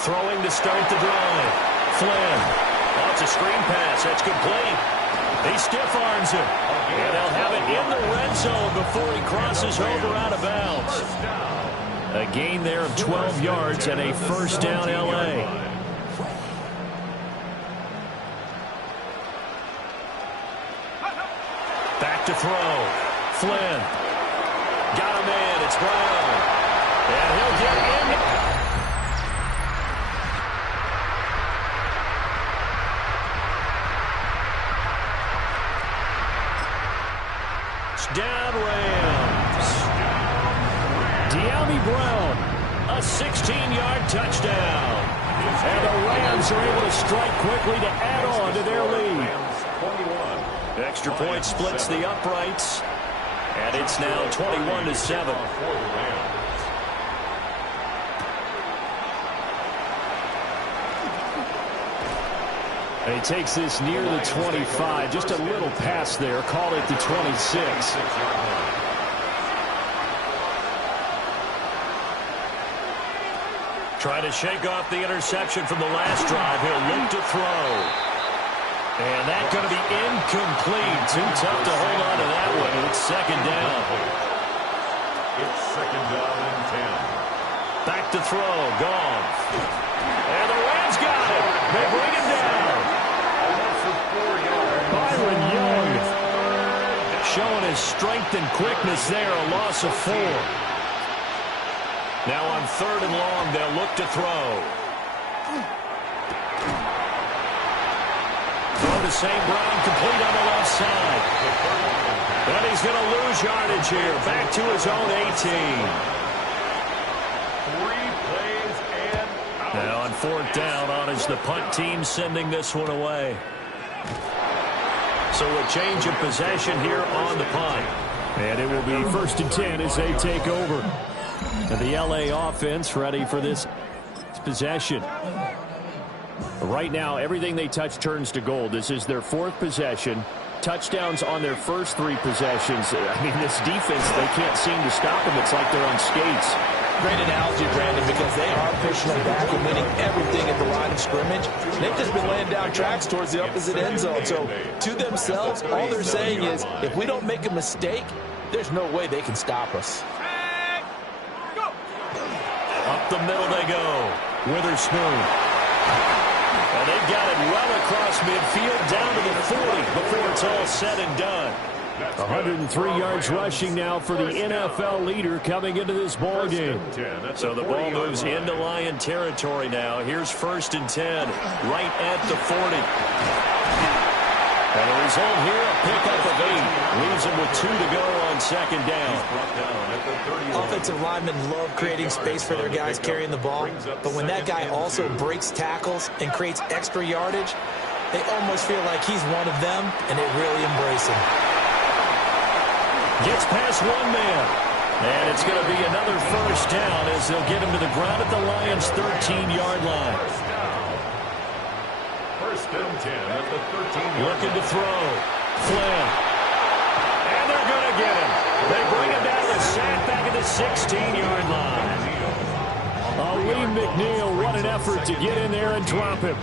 Throwing to start the drive. Flynn. Oh, it's a screen pass. That's complete. He stiff arms him. And they'll have it in the red zone before he crosses over out of bounds. A gain there of 12 yards and a 1st down L.A. Back to throw. Flynn. Got a man. It's Brown. And he'll get in. Down Rams. De'Ami Brown, a 16-yard touchdown. And the Rams are able to strike quickly to add on to their lead. Extra point splits the uprights. And it's now 21-7. And he takes this near the 25, just a little pass there, called it the 26. Trying to shake off the interception from the last drive. He'll look to throw. And that's going to be incomplete. Too tough to hold on to that one. It's second down. It's second down and 10. Back to throw. Gone. And the Rams got it. They bring him down. Byron Young showing his strength and quickness there. A loss of 4. Now on 3rd and long, they'll look to throw. Throw to St. Brown, complete on the left side. And he's going to lose yardage here. Back to his own 18. 3 plays and out. Now on 4th down, on is the punt team sending this one away. So a change of possession here on the punt. And it will be 1st and 10 as they take over. And the LA offense ready for this possession. Right now, everything they touch turns to gold. This is their 4th possession. Touchdowns on their first 3 possessions. I mean, this defense, they can't seem to stop them. It's like they're on skates. Great analogy, Brandon, because they are pushing them back and winning everything at the line of scrimmage. They've just been laying down tracks towards the opposite end zone. So to themselves, all they're saying is, if we don't make a mistake, there's no way they can stop us. Up the middle they go. Witherspoon. And they've got it well across midfield down to the 40 before it's all said and done. 103 yards rushing now for the NFL leader coming into this ball game. So the ball moves into Lion territory now. Here's 1st and 10 right at the 40. And the result here, a pickup of 8. Leaves them with 2 to go on 2nd down. Offensive linemen love creating space for their guys carrying the ball. But when that guy also breaks tackles and creates extra yardage, they almost feel like he's one of them, and they really embrace him. Gets past one man. And it's going to be another 1st down as they'll get him to the ground at the Lions' 13-yard line. 1st and 10 at the 13. Looking to throw. Flynn. And they're going to get him. They bring him down to sack back at the 16-yard line. Lee McNeil, what an effort to get in there and drop him.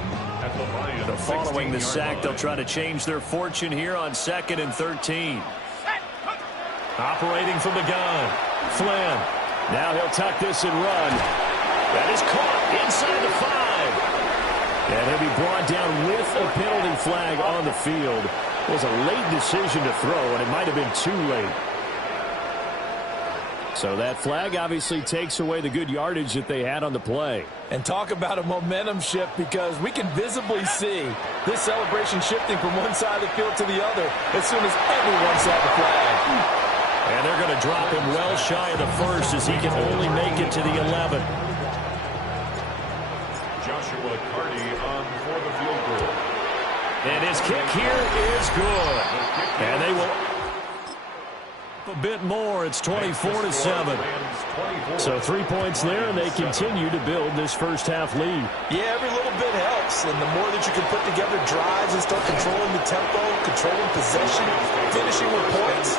Following the sack, they'll try to change their fortune here on 2nd and 13. Operating from the gun. Flynn. Now he'll tuck this and run. That is caught inside the 5. And he'll be brought down with a penalty flag on the field. It was a late decision to throw, and it might have been too late. So that flag obviously takes away the good yardage that they had on the play. And talk about a momentum shift, because we can visibly see this celebration shifting from one side of the field to the other as soon as everyone saw the flag. And they're going to drop him well shy of the 1st as he can only make it to the 11. Joshua Carty on for the field goal. And his kick here is good. And they will a bit more. It's 24-7. So 3 points there, and they continue to build this first half lead. Yeah, every little bit helps. And the more that you can put together drives and start controlling the tempo, controlling possession, finishing with points,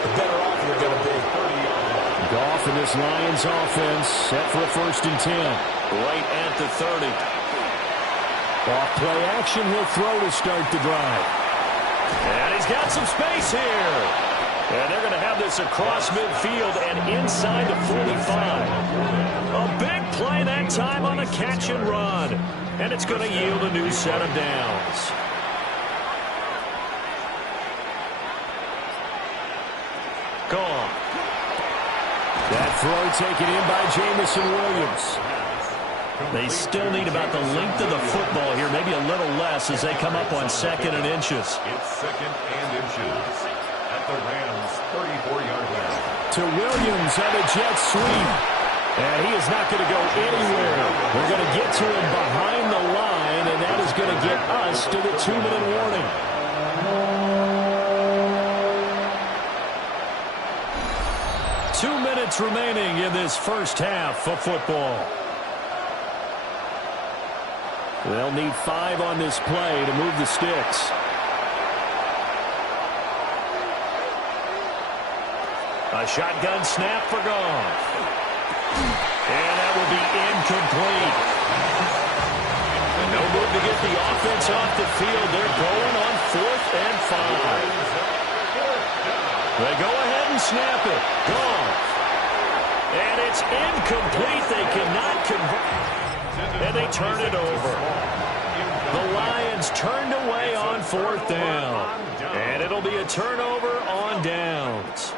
the better off you're going to be. Goff and this Lions offense set for a 1st and 10. Right at the 30. Off play action, he'll throw to start the drive. And he's got some space here. And they're going to have this across midfield and inside the 45. A big play that time on the catch and run. And it's going to yield a new set of downs. Gone. That throw taken in by Jamison Williams. They still need about the length of the football here, maybe a little less as they come up on 2nd and inches. It's 2nd and inches at the Rams' 34-yard line. To Williams on a jet sweep. And he is not going to go anywhere. We're going to get to him behind the line, and that is going to get us to the 2-minute warning. Remaining in this first half of football. They'll need 5 on this play to move the sticks. A shotgun snap for Goff. And that will be complete. And no good to get the offense off the field. They're going on 4th and 5. They go ahead and snap it. Gone. And it's incomplete. They cannot convert. And they turn it over. The Lions turned away on 4th down. And it'll be a turnover on downs.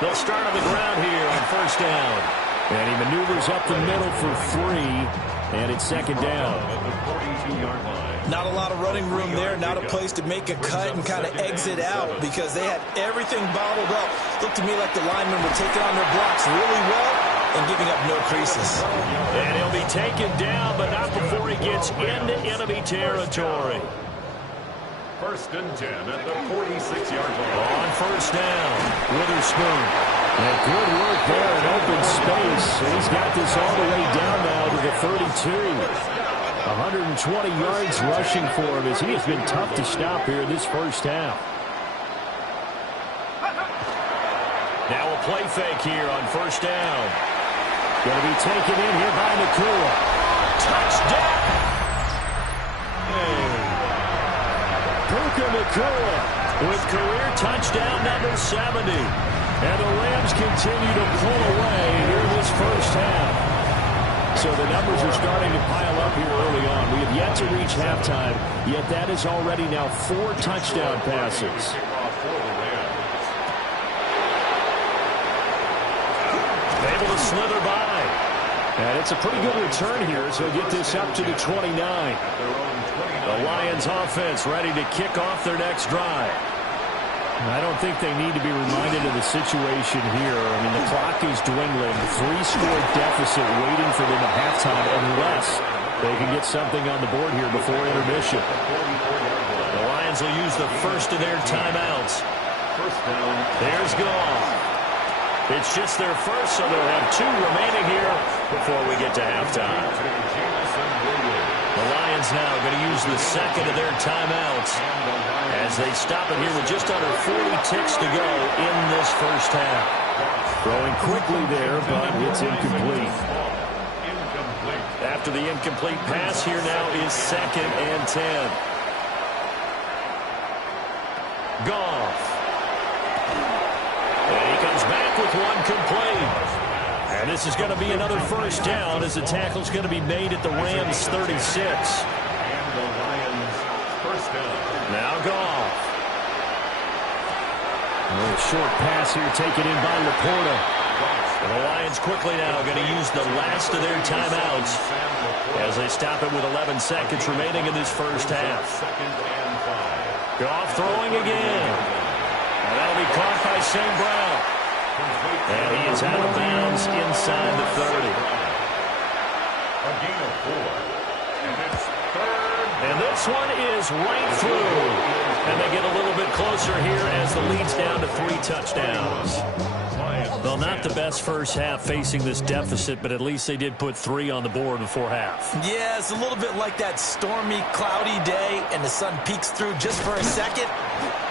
They'll start on the ground here on 1st down. And he maneuvers up the middle for 3. And it's 2nd down. Not a lot of running room there. Not a place to make a cut and kind of exit out because they had everything bottled up. Looked to me like the linemen were taking on their blocks really well and giving up no creases. And he'll be taken down, but not before he gets into enemy territory. 1st and 10 at the 46-yard line. On 1st down, Witherspoon. And good work there in open space. And he's got this all the way down now to the 32. 120 yards rushing for him as he has been tough to stop here in this 1st half. Now a play fake here on 1st down. Going to be taken in here by Nakua. Touchdown! Puka Nakua With career touchdown number 70. And the Rams continue to pull away here this 1st half. So the numbers are starting to pile up here early on. We have yet to reach halftime, yet that is already now 4 touchdown passes. Able to slither by. And it's a pretty good return here, so get this up to the 29. The Lions offense ready to kick off their next drive. I don't think they need to be reminded of the situation here. I mean, the clock is dwindling. 3-score deficit waiting for them at halftime unless they can get something on the board here before intermission. The Lions will use the first of their timeouts. There's Goff. It's just their first, so they'll have 2 remaining here before we get to halftime. The Lions now going to use the second of their timeouts as they stop it here with just under 40 ticks to go in this 1st half. Throwing quickly there, but it's incomplete. After the incomplete pass, here now is 2nd and 10. Goff. And he comes back with 1 complete. And this is going to be another 1st down as the tackle's going to be made at the Rams 36. And the Lions 1st down. Now Goff. A short pass here taken in by Laporta. And the Lions quickly now going to use the last of their timeouts as they stop it with 11 seconds remaining in this 1st half. Goff throwing again. And that'll be caught by St. Brown. And he is out of bounds inside the 30. A gain of 4. And it's 3rd. And this one is right through. And they get a little bit closer here as the lead's down to 3 touchdowns. Well, not the best 1st half facing this deficit, but at least they did put 3 on the board before half. Yeah, it's a little bit like that stormy, cloudy day, and the sun peeks through just for a second.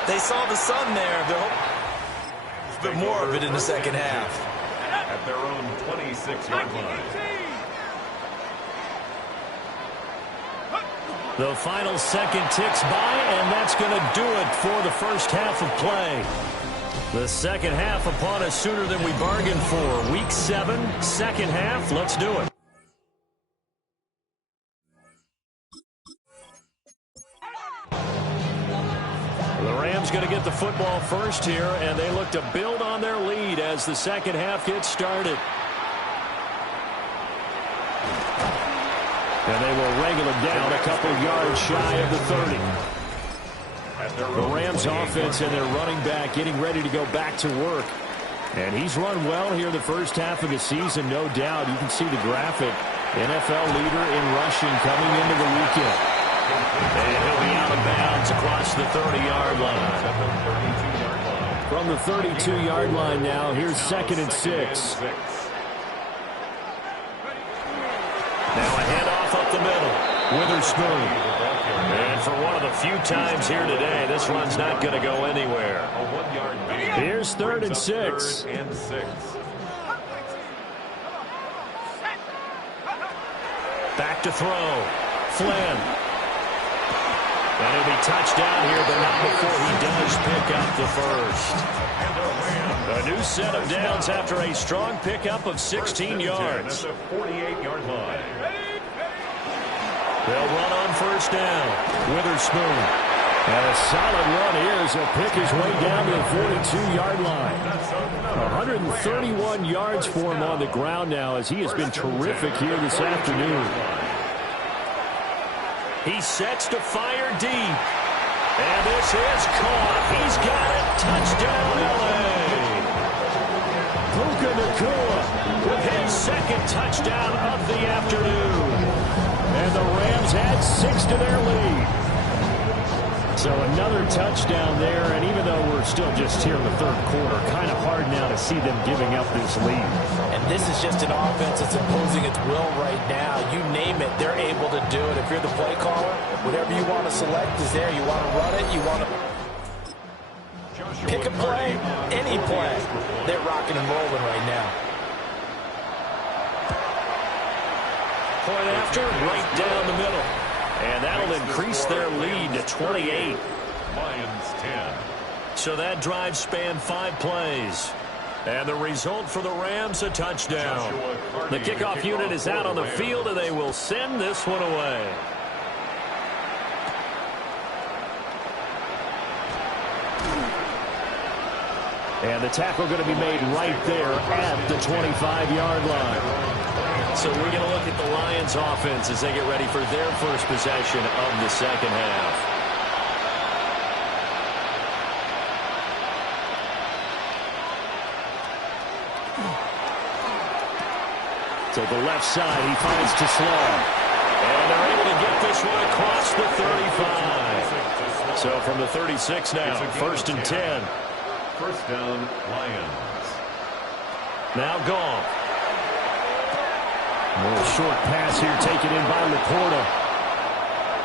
They saw the sun there. They're hoping a bit more of it in the 2nd half. At their own 26-yard line. The final second ticks by, and that's going to do it for the 1st half of play. The 2nd half upon us sooner than we bargained for. Week 7, 2nd half. Let's do it. The Rams going to get the football first here, and they look to build on their lead as the 2nd half gets started. And they will wrangle it down a couple yards shy of the 30. The Rams offense and their running back getting ready to go back to work. And he's run well here the 1st half of the season, no doubt. You can see the graphic. NFL leader in rushing coming into the weekend. And he'll be out of bounds across the 30-yard line. From the 32-yard line now, here's 2nd and 6. Now a handoff up the middle. Witherspoon. And for one of the few times here today, this run's not going to go anywhere. A 1-yard gain. Here's 3rd and 6. 3rd and 6. Back to throw. Flynn. And it'll be touchdown here, but not before he does pick up the first. A new set of downs after a strong pickup of 16 yards. At the 48-yard line. They'll run on first down. Witherspoon. And a solid run here as he'll pick his way down to the 42-yard line. 131 yards for him on the ground now as he has been terrific here this afternoon. He sets to fire deep. And this is caught. He's got it. Touchdown, L.A. Puka Nacua with his second touchdown of the afternoon. And the Rams add 6 to their lead. So another touchdown there, and even though we're still just here in the third quarter, kind of hard now to see them giving up this lead. And this is just an offense that's imposing its will right now. You name it, they're able to do it. If you're the play caller, whatever you want to select is there. You want to run it, you want to pick a play, any play. They're rocking and rolling right now. Point after, right down the middle. And that'll increase their lead to 28. Lions 10. So that drive spanned 5 plays. And the result for the Rams, a touchdown. The kickoff unit is out on the field, and they will send this one away. And the tackle going to be made right there at the 25-yard line. So we're going to look at the Lions offense as they get ready for their first possession of the second half. To the left side, he finds to slow. And they're able to get this one across the 35. So from the 36 now, first and 10. First down, Lions. Now Goff. A little short pass here taken in by Laporta.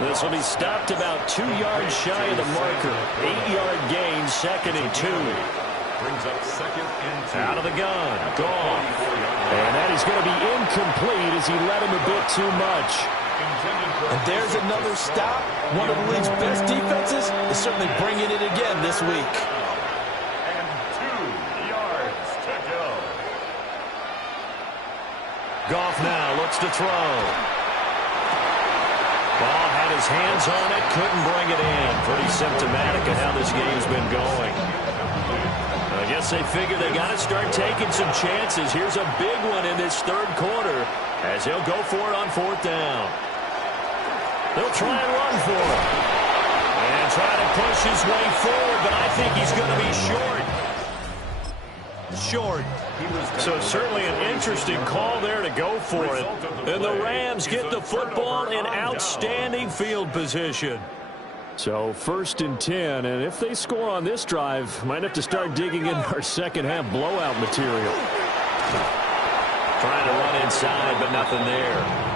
This will be stopped about 2 yards shy of the marker. 8-yard gain, second and 2. Brings up second and 2. Out of the gun, Goff. And that is going to be incomplete as he let him a bit too much. And there's another stop. One of the league's best defenses is certainly bringing it again this week. And 2 yards to go. Goff now looks to throw. Ball had his hands on it, couldn't bring it in. Pretty symptomatic of how this game's been going. I guess they figure they got to start taking some chances. Here's a big one in this third quarter as he'll go for it on fourth down. They'll try and run for it. And try to push his way forward, but I think he's going to be short. So certainly an interesting call there to go for it. And the Rams get the football in outstanding field position. So first and 10, and if they score on this drive, might have to start digging in our second half blowout material. Trying to run inside, but nothing there.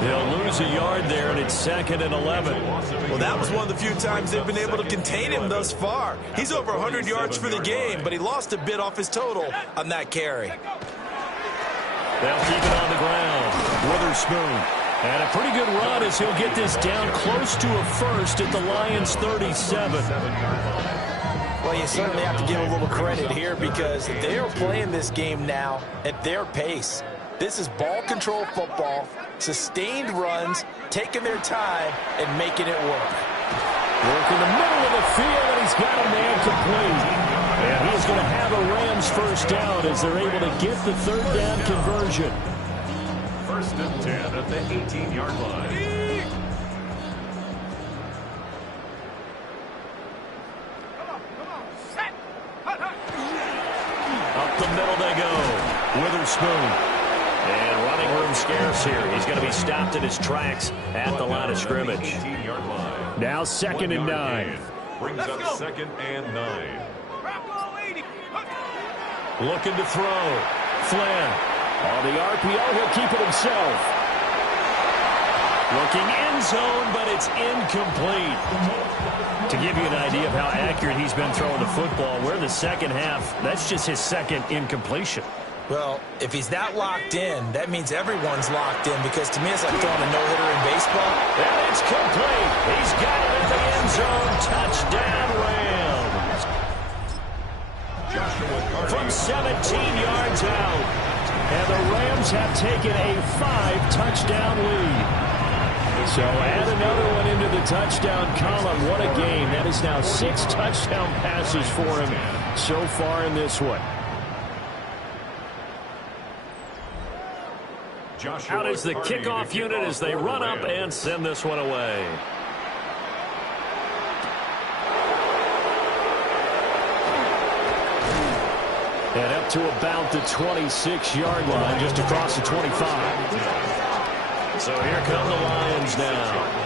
They'll lose a yard there, and it's second and 11. Well, that was one of the few times they've been able to contain him thus far. He's over 100 yards for the game, but he lost a bit off his total on that carry. They'll keep it on the ground. Witherspoon. And a pretty good run as he'll get this down close to a first at the Lions' 37. Well, you certainly have to give a little credit here because they are playing this game now at their pace. This is ball control football, sustained runs, taking their time, and making it work. Work in the middle of the field, and he's got a man complete. And he's going to have a Rams first down as they're able to get the third down conversion. First and 10 at the 18-yard line. Up the middle they go. Witherspoon. And running room scarce here. He's going to be stopped in his tracks at the line of scrimmage. 18-yard line. Now second and 9. Brings up second and 9. Looking to throw. Flynn. On the RPO, he'll keep it himself. Looking end zone, but it's incomplete. To give you an idea of how accurate he's been throwing the football, we're in the second half. That's just his second incompletion. Well, if he's that locked in, that means everyone's locked in, because to me it's like throwing a no-hitter in baseball. And it's complete. He's got it in the end zone. Touchdown, Rams. From 17 yards out. And the Rams have taken a 5-touchdown lead. So add another one into the touchdown column. What a game. That is now 6 touchdown passes for him so far in this one. Out is the kickoff unit as they run up and send this one away. And up to about the 26-yard line, just across the 25. So here come the Lions now.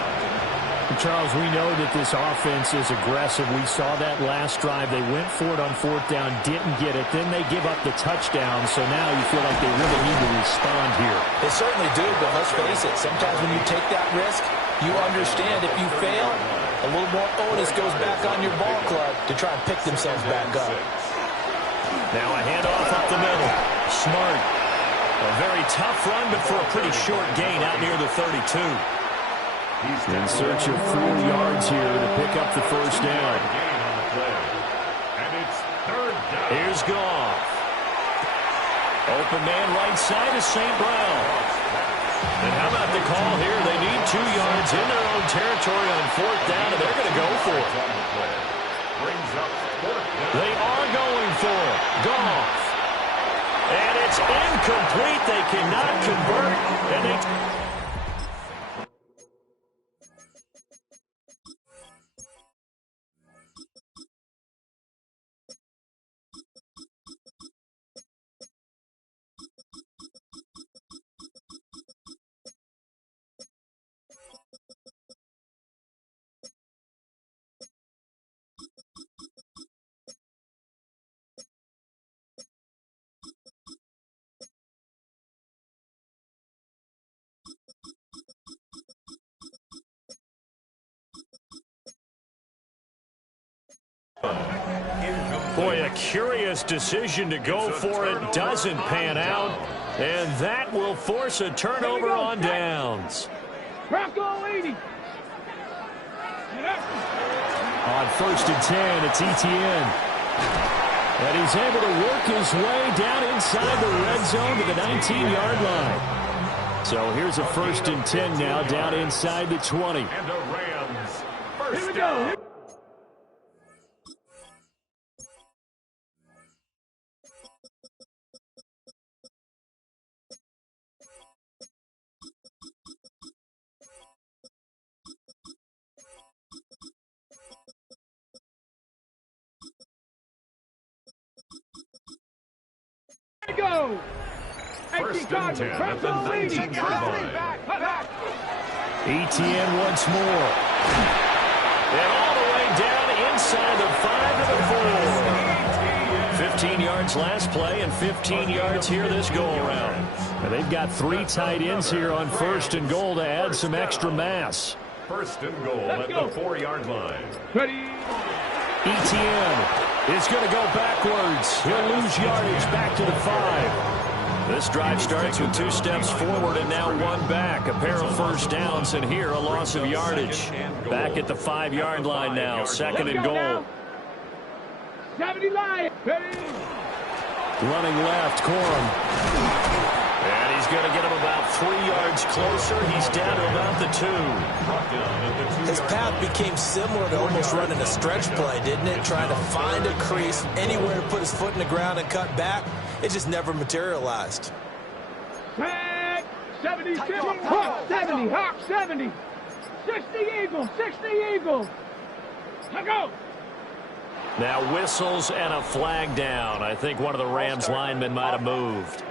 Charles, we know that this offense is aggressive. We saw that last drive. They went for it on 4th down, didn't get it. Then they give up the touchdown, so now you feel like they really need to respond here. They certainly do, but let's face it, sometimes when you take that risk, you understand if you fail, a little more onus goes back on your ball club to try and pick themselves back up. Now a handoff up the middle. Smart. A very tough run, but for a pretty short gain out near the 32. In search of 4 yards here to pick up the first down. Here's Goff. Open man right side is St. Brown. And how about the call here? They need 2 yards in their own territory on 4th down, and they're going to go for it. They are going for it. Goff. And it's incomplete. They cannot convert. And they... Boy, a curious decision to go for it. Doesn't pan out. And that will force a turnover on downs. Bronco 80. On 1st and 10, it's Etienne. And he's able to work his way down inside the red zone to the 19-yard line. So here's a 1st and 10 now, down inside the 20. And the Rams first Here we down. go. Go. First and 10 at the 19-yard line. Etienne once more. And all the way down inside the 5 to the 4. 15 yards last play and 15 yards here this go-around. And they've got 3 tight ends here on 1st and goal to add some extra mass. First and goal at the 4-yard line. Ready. Etienne is going to go backwards. He'll lose yardage back to the 5. This drive starts with 2 steps forward and now 1 back. A pair of first downs, and here a loss of yardage. Back at the 5-yard line now. 2nd and goal. 70 Lions. Ready. Running left, Corum. And he's going to get him about 3 yards closer. He's down to about the 2. His path became similar to almost running a stretch play, didn't it? Trying to find a crease, anywhere to put his foot in the ground and cut back. It just never materialized. Tag. 70, 70. Hawk 70. Hawk 70. 60 Eagles. 60 Eagles. Let go. Now whistles and a flag down. I think one of the Rams linemen might have moved.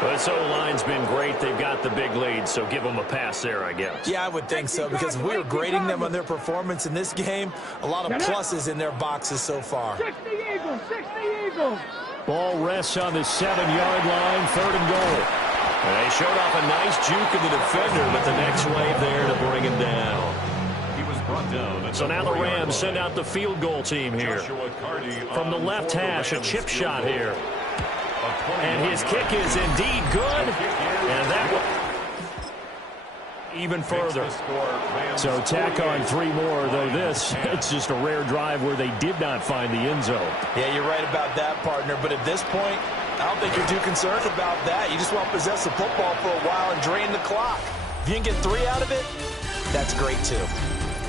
But this O-line's been great. They've got the big lead, so give them a pass there, I guess. Yeah, I would think so, because if we were grading them on their performance in this game, a lot of pluses in their boxes so far. 60 Eagles. 60 Eagles. Ball rests on the 7-yard line, 3rd and goal. And they showed off a nice juke of the defender, but the next wave there to bring him down. He was brought down. So now the Rams send out the field goal team here. From the left hash, a chip shot here. And his kick is indeed good. And that will even further. So tack on 3 more, though this, it's just a rare drive where they did not find the end zone. Yeah, you're right about that, partner. But at this point, I don't think you're too concerned about that. You just want to possess the football for a while and drain the clock. If you can get 3 out of it, that's great too.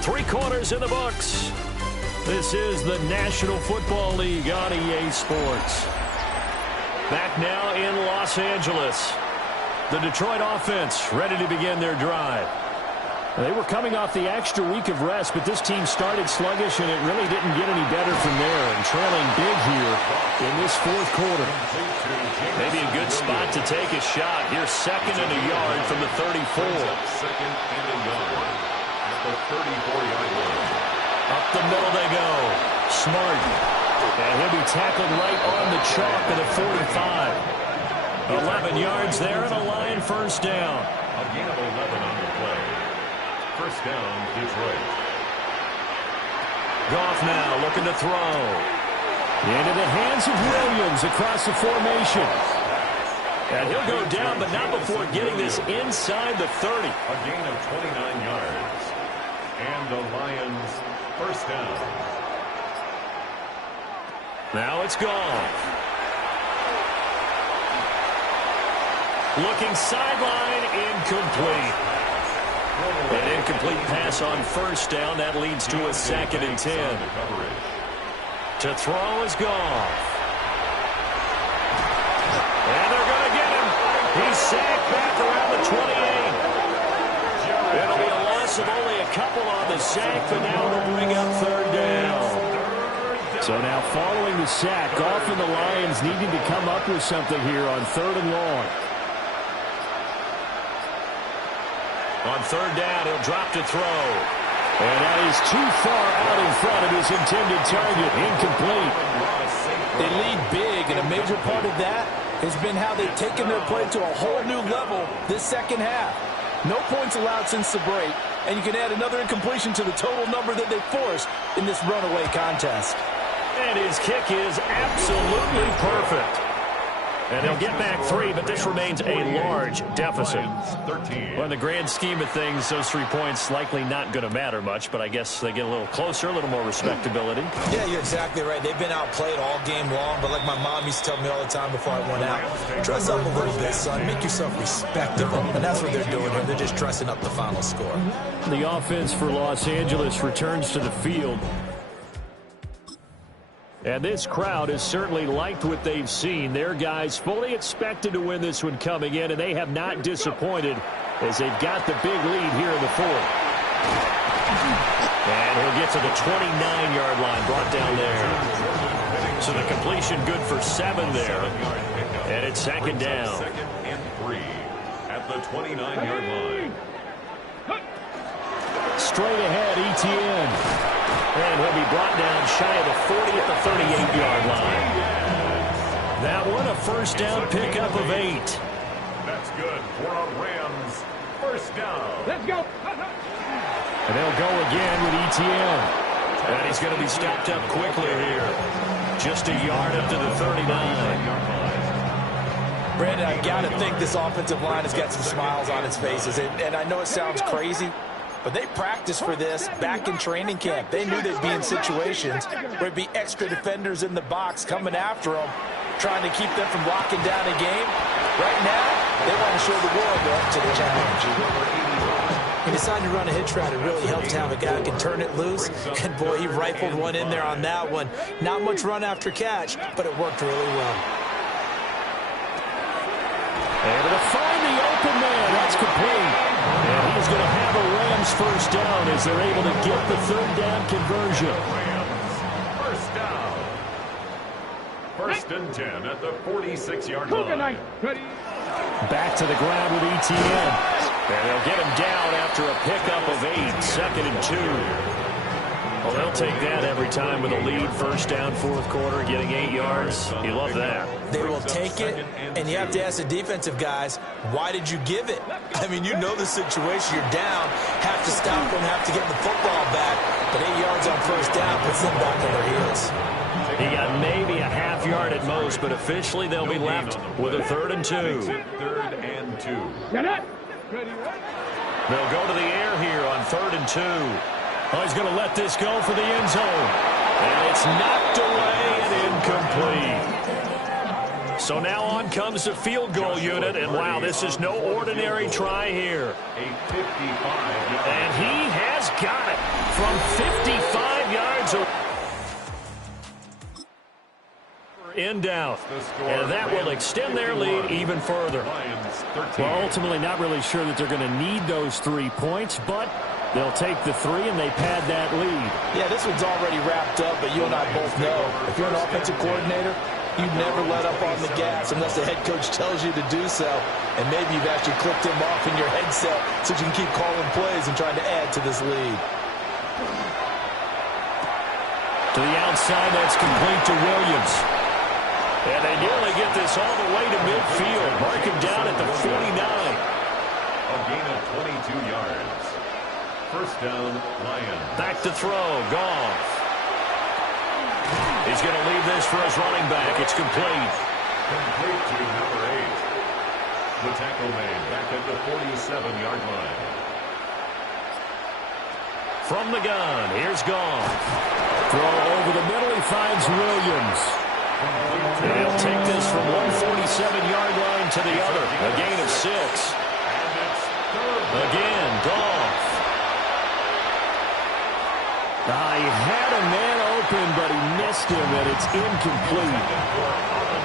3 quarters in the books. This is the National Football League on EA Sports. Back now in Los Angeles. The Detroit offense ready to begin their drive. They were coming off the extra week of rest, but this team started sluggish, and it really didn't get any better from there. And trailing big here in this 4th quarter. Maybe a good spot to take a shot. Here's 2nd and a yard from the 34. 2nd and a yard at the 34-yard line. Up the middle they go. Smart. And he'll be tackled right on the chalk at the 45. 11 yards there and a line first down. A gain of 11 on the play. First down, Detroit. Goff now looking to throw. Into the hands of Williams across the formation. And he'll go down, but not before getting this inside the 30. A gain of 29 yards. And the Lions, first down. Now it's Goff. Looking sideline, incomplete. An incomplete pass on first down. That leads to a 2nd and 10. To throw is Goff. And they're going to get him. He's sacked back around the 28. It'll be a loss of only a couple on the sack, but now they'll bring up 3rd down. So now following the sack, Goff and the Lions needing to come up with something here on 3rd and long. On 3rd down, he'll drop to throw. And that is too far out in front of his intended target. Incomplete. They lead big, and a major part of that has been how they've taken their play to a whole new level this 2nd half. No points allowed since the break, and you can add another incompletion to the total number that they forced in this runaway contest. And his kick is absolutely perfect. And they'll get back 3, but this remains a large deficit. Well, in the grand scheme of things, those 3 points likely not going to matter much, but I guess they get a little closer, a little more respectability. Yeah, you're exactly right. They've been outplayed all game long, but like my mom used to tell me all the time before I went out, dress up a little bit, son. Make yourself respectable. And that's what they're doing here. They're just dressing up the final score. The offense for Los Angeles returns to the field. And this crowd has certainly liked what they've seen. Their guys fully expected to win this one coming in, and they have not disappointed as they've got the big lead here in the 4th. And he'll get to the 29-yard line, brought down there. So the completion good for 7 there. And it's 2nd down. 2nd and 3 at the 29-yard line. Straight ahead, ETN. And he'll be brought down shy of the 40 at the 38-yard line. That one a first down pickup of 8. That's good for a Rams first down. Let's go. And they'll go again with ETN. And he's going to be stopped up quickly here. Just a yard up to the 39. Brandon, I got to think this offensive line has got some smiles on its faces. And I know it sounds crazy, but they practiced for this back in training camp. They knew they'd be in situations where it'd be extra defenders in the box coming after them, trying to keep them from locking down a game. Right now, they want to show the world they're up to the challenge. He decided to run a hitch route. It really helped to have a guy who can turn it loose. And, boy, he rifled one in there on that one. Not much run after catch, but it worked really well. Able to find the open man. That's complete. And he's going to have a Rams first down as they're able to get the 3rd down conversion. First down. 1st and 10 at the 46-yard line. Back to the ground with ETN. And they'll get him down after a pickup of 8. 2nd and 2. Well, they'll take that every time with a lead. First down, 4th quarter, getting 8 yards. You love that. They will take it, and you have to ask the defensive guys, why did you give it? I mean, you know the situation. You're down, have to stop them, have to get the football back. But 8 yards on first down puts them back on their heels. He got maybe a half yard at most, but officially they'll be left with a 3rd and 2. Third and 2. They'll go to the air here on 3rd and 2. Oh, he's going to let this go for the end zone. And it's knocked away and incomplete. So now on comes the field goal unit, and wow, this is no ordinary try here. A 55-yard. And he has got it from 55 yards away. In doubt, and that will extend their lead even further. Well, ultimately not really sure that they're going to need those 3 points, but they'll take the 3 and they pad that lead. Yeah, this one's already wrapped up, but you and I both know if you're an offensive coordinator, you never let up on the gas unless the head coach tells you to do so, and maybe you've actually clicked him off in your headset so you can keep calling plays and trying to add to this lead. To the outside, that's complete to Williams. And they nearly get this all the way to midfield. Mark him down at the 49. A gain of 22 yards. First down, Lions. Back to throw, Goff. He's going to leave this for his running back. It's complete. Complete to number 8. The tackle made back at the 47-yard line. From the gun, here's Goff. Throw over the middle, he finds Williams. And he'll take this from 147-yard line to the other. A gain of 6. Again, Goff. He had a man open, but he missed him, and it's incomplete.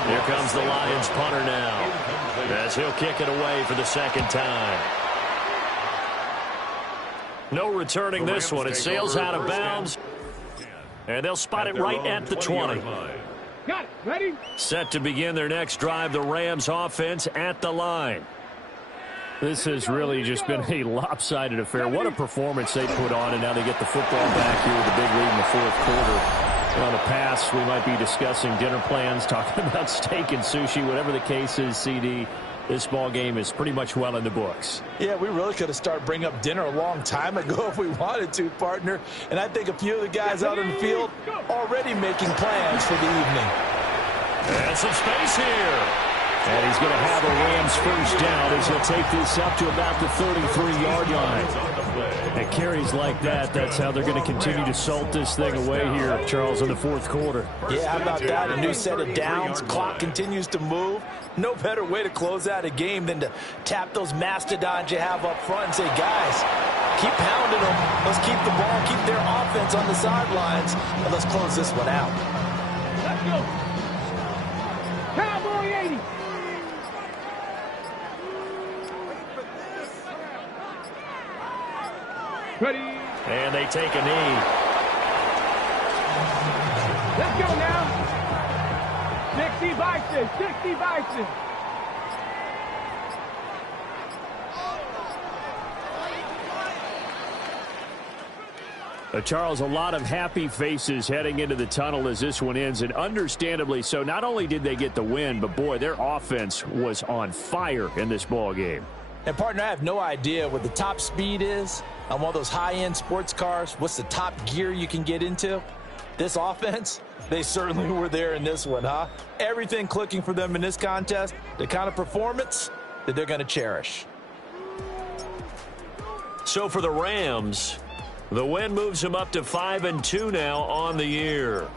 Here comes the Lions punter now, as he'll kick it away for the 2nd time. No returning this one. It sails out of bounds, and they'll spot it right at the 20. Got it. Ready? Set to begin their next drive, the Rams offense at the line. This has really just been a lopsided affair. What a performance they put on, and now they get the football back here with a big lead in the 4th quarter. On the pass, we might be discussing dinner plans, talking about steak and sushi, whatever the case is, CD. This ball game is pretty much well in the books. Yeah, we really could have started bringing up dinner a long time ago if we wanted to, partner. And I think a few of the guys out in the field already making plans for the evening. And some space here. And he's going to have a Rams first down as he'll take this up to about the 33-yard line. And carries like that, that's how they're going to continue to salt this thing away here, Charles, in the 4th quarter. Yeah, how about that? A new set of downs. Clock continues to move. No better way to close out a game than to tap those mastodons you have up front and say, guys, keep pounding them. Let's keep the ball, keep their offense on the sidelines, and let's close this one out. Let's go. Cowboy 80. Ready? And they take a knee. Let's go now. 60 Bison. 60 Bison. Charles, a lot of happy faces heading into the tunnel as this one ends, and understandably so. Not only did they get the win, but boy, their offense was on fire in this ball game. And, partner, I have no idea what the top speed is on one of those high-end sports cars. What's the top gear you can get into? This offense, they certainly were there in this one, huh? Everything clicking for them in this contest, the kind of performance that they're going to cherish. So for the Rams, the win moves them up to 5-2 now on the year.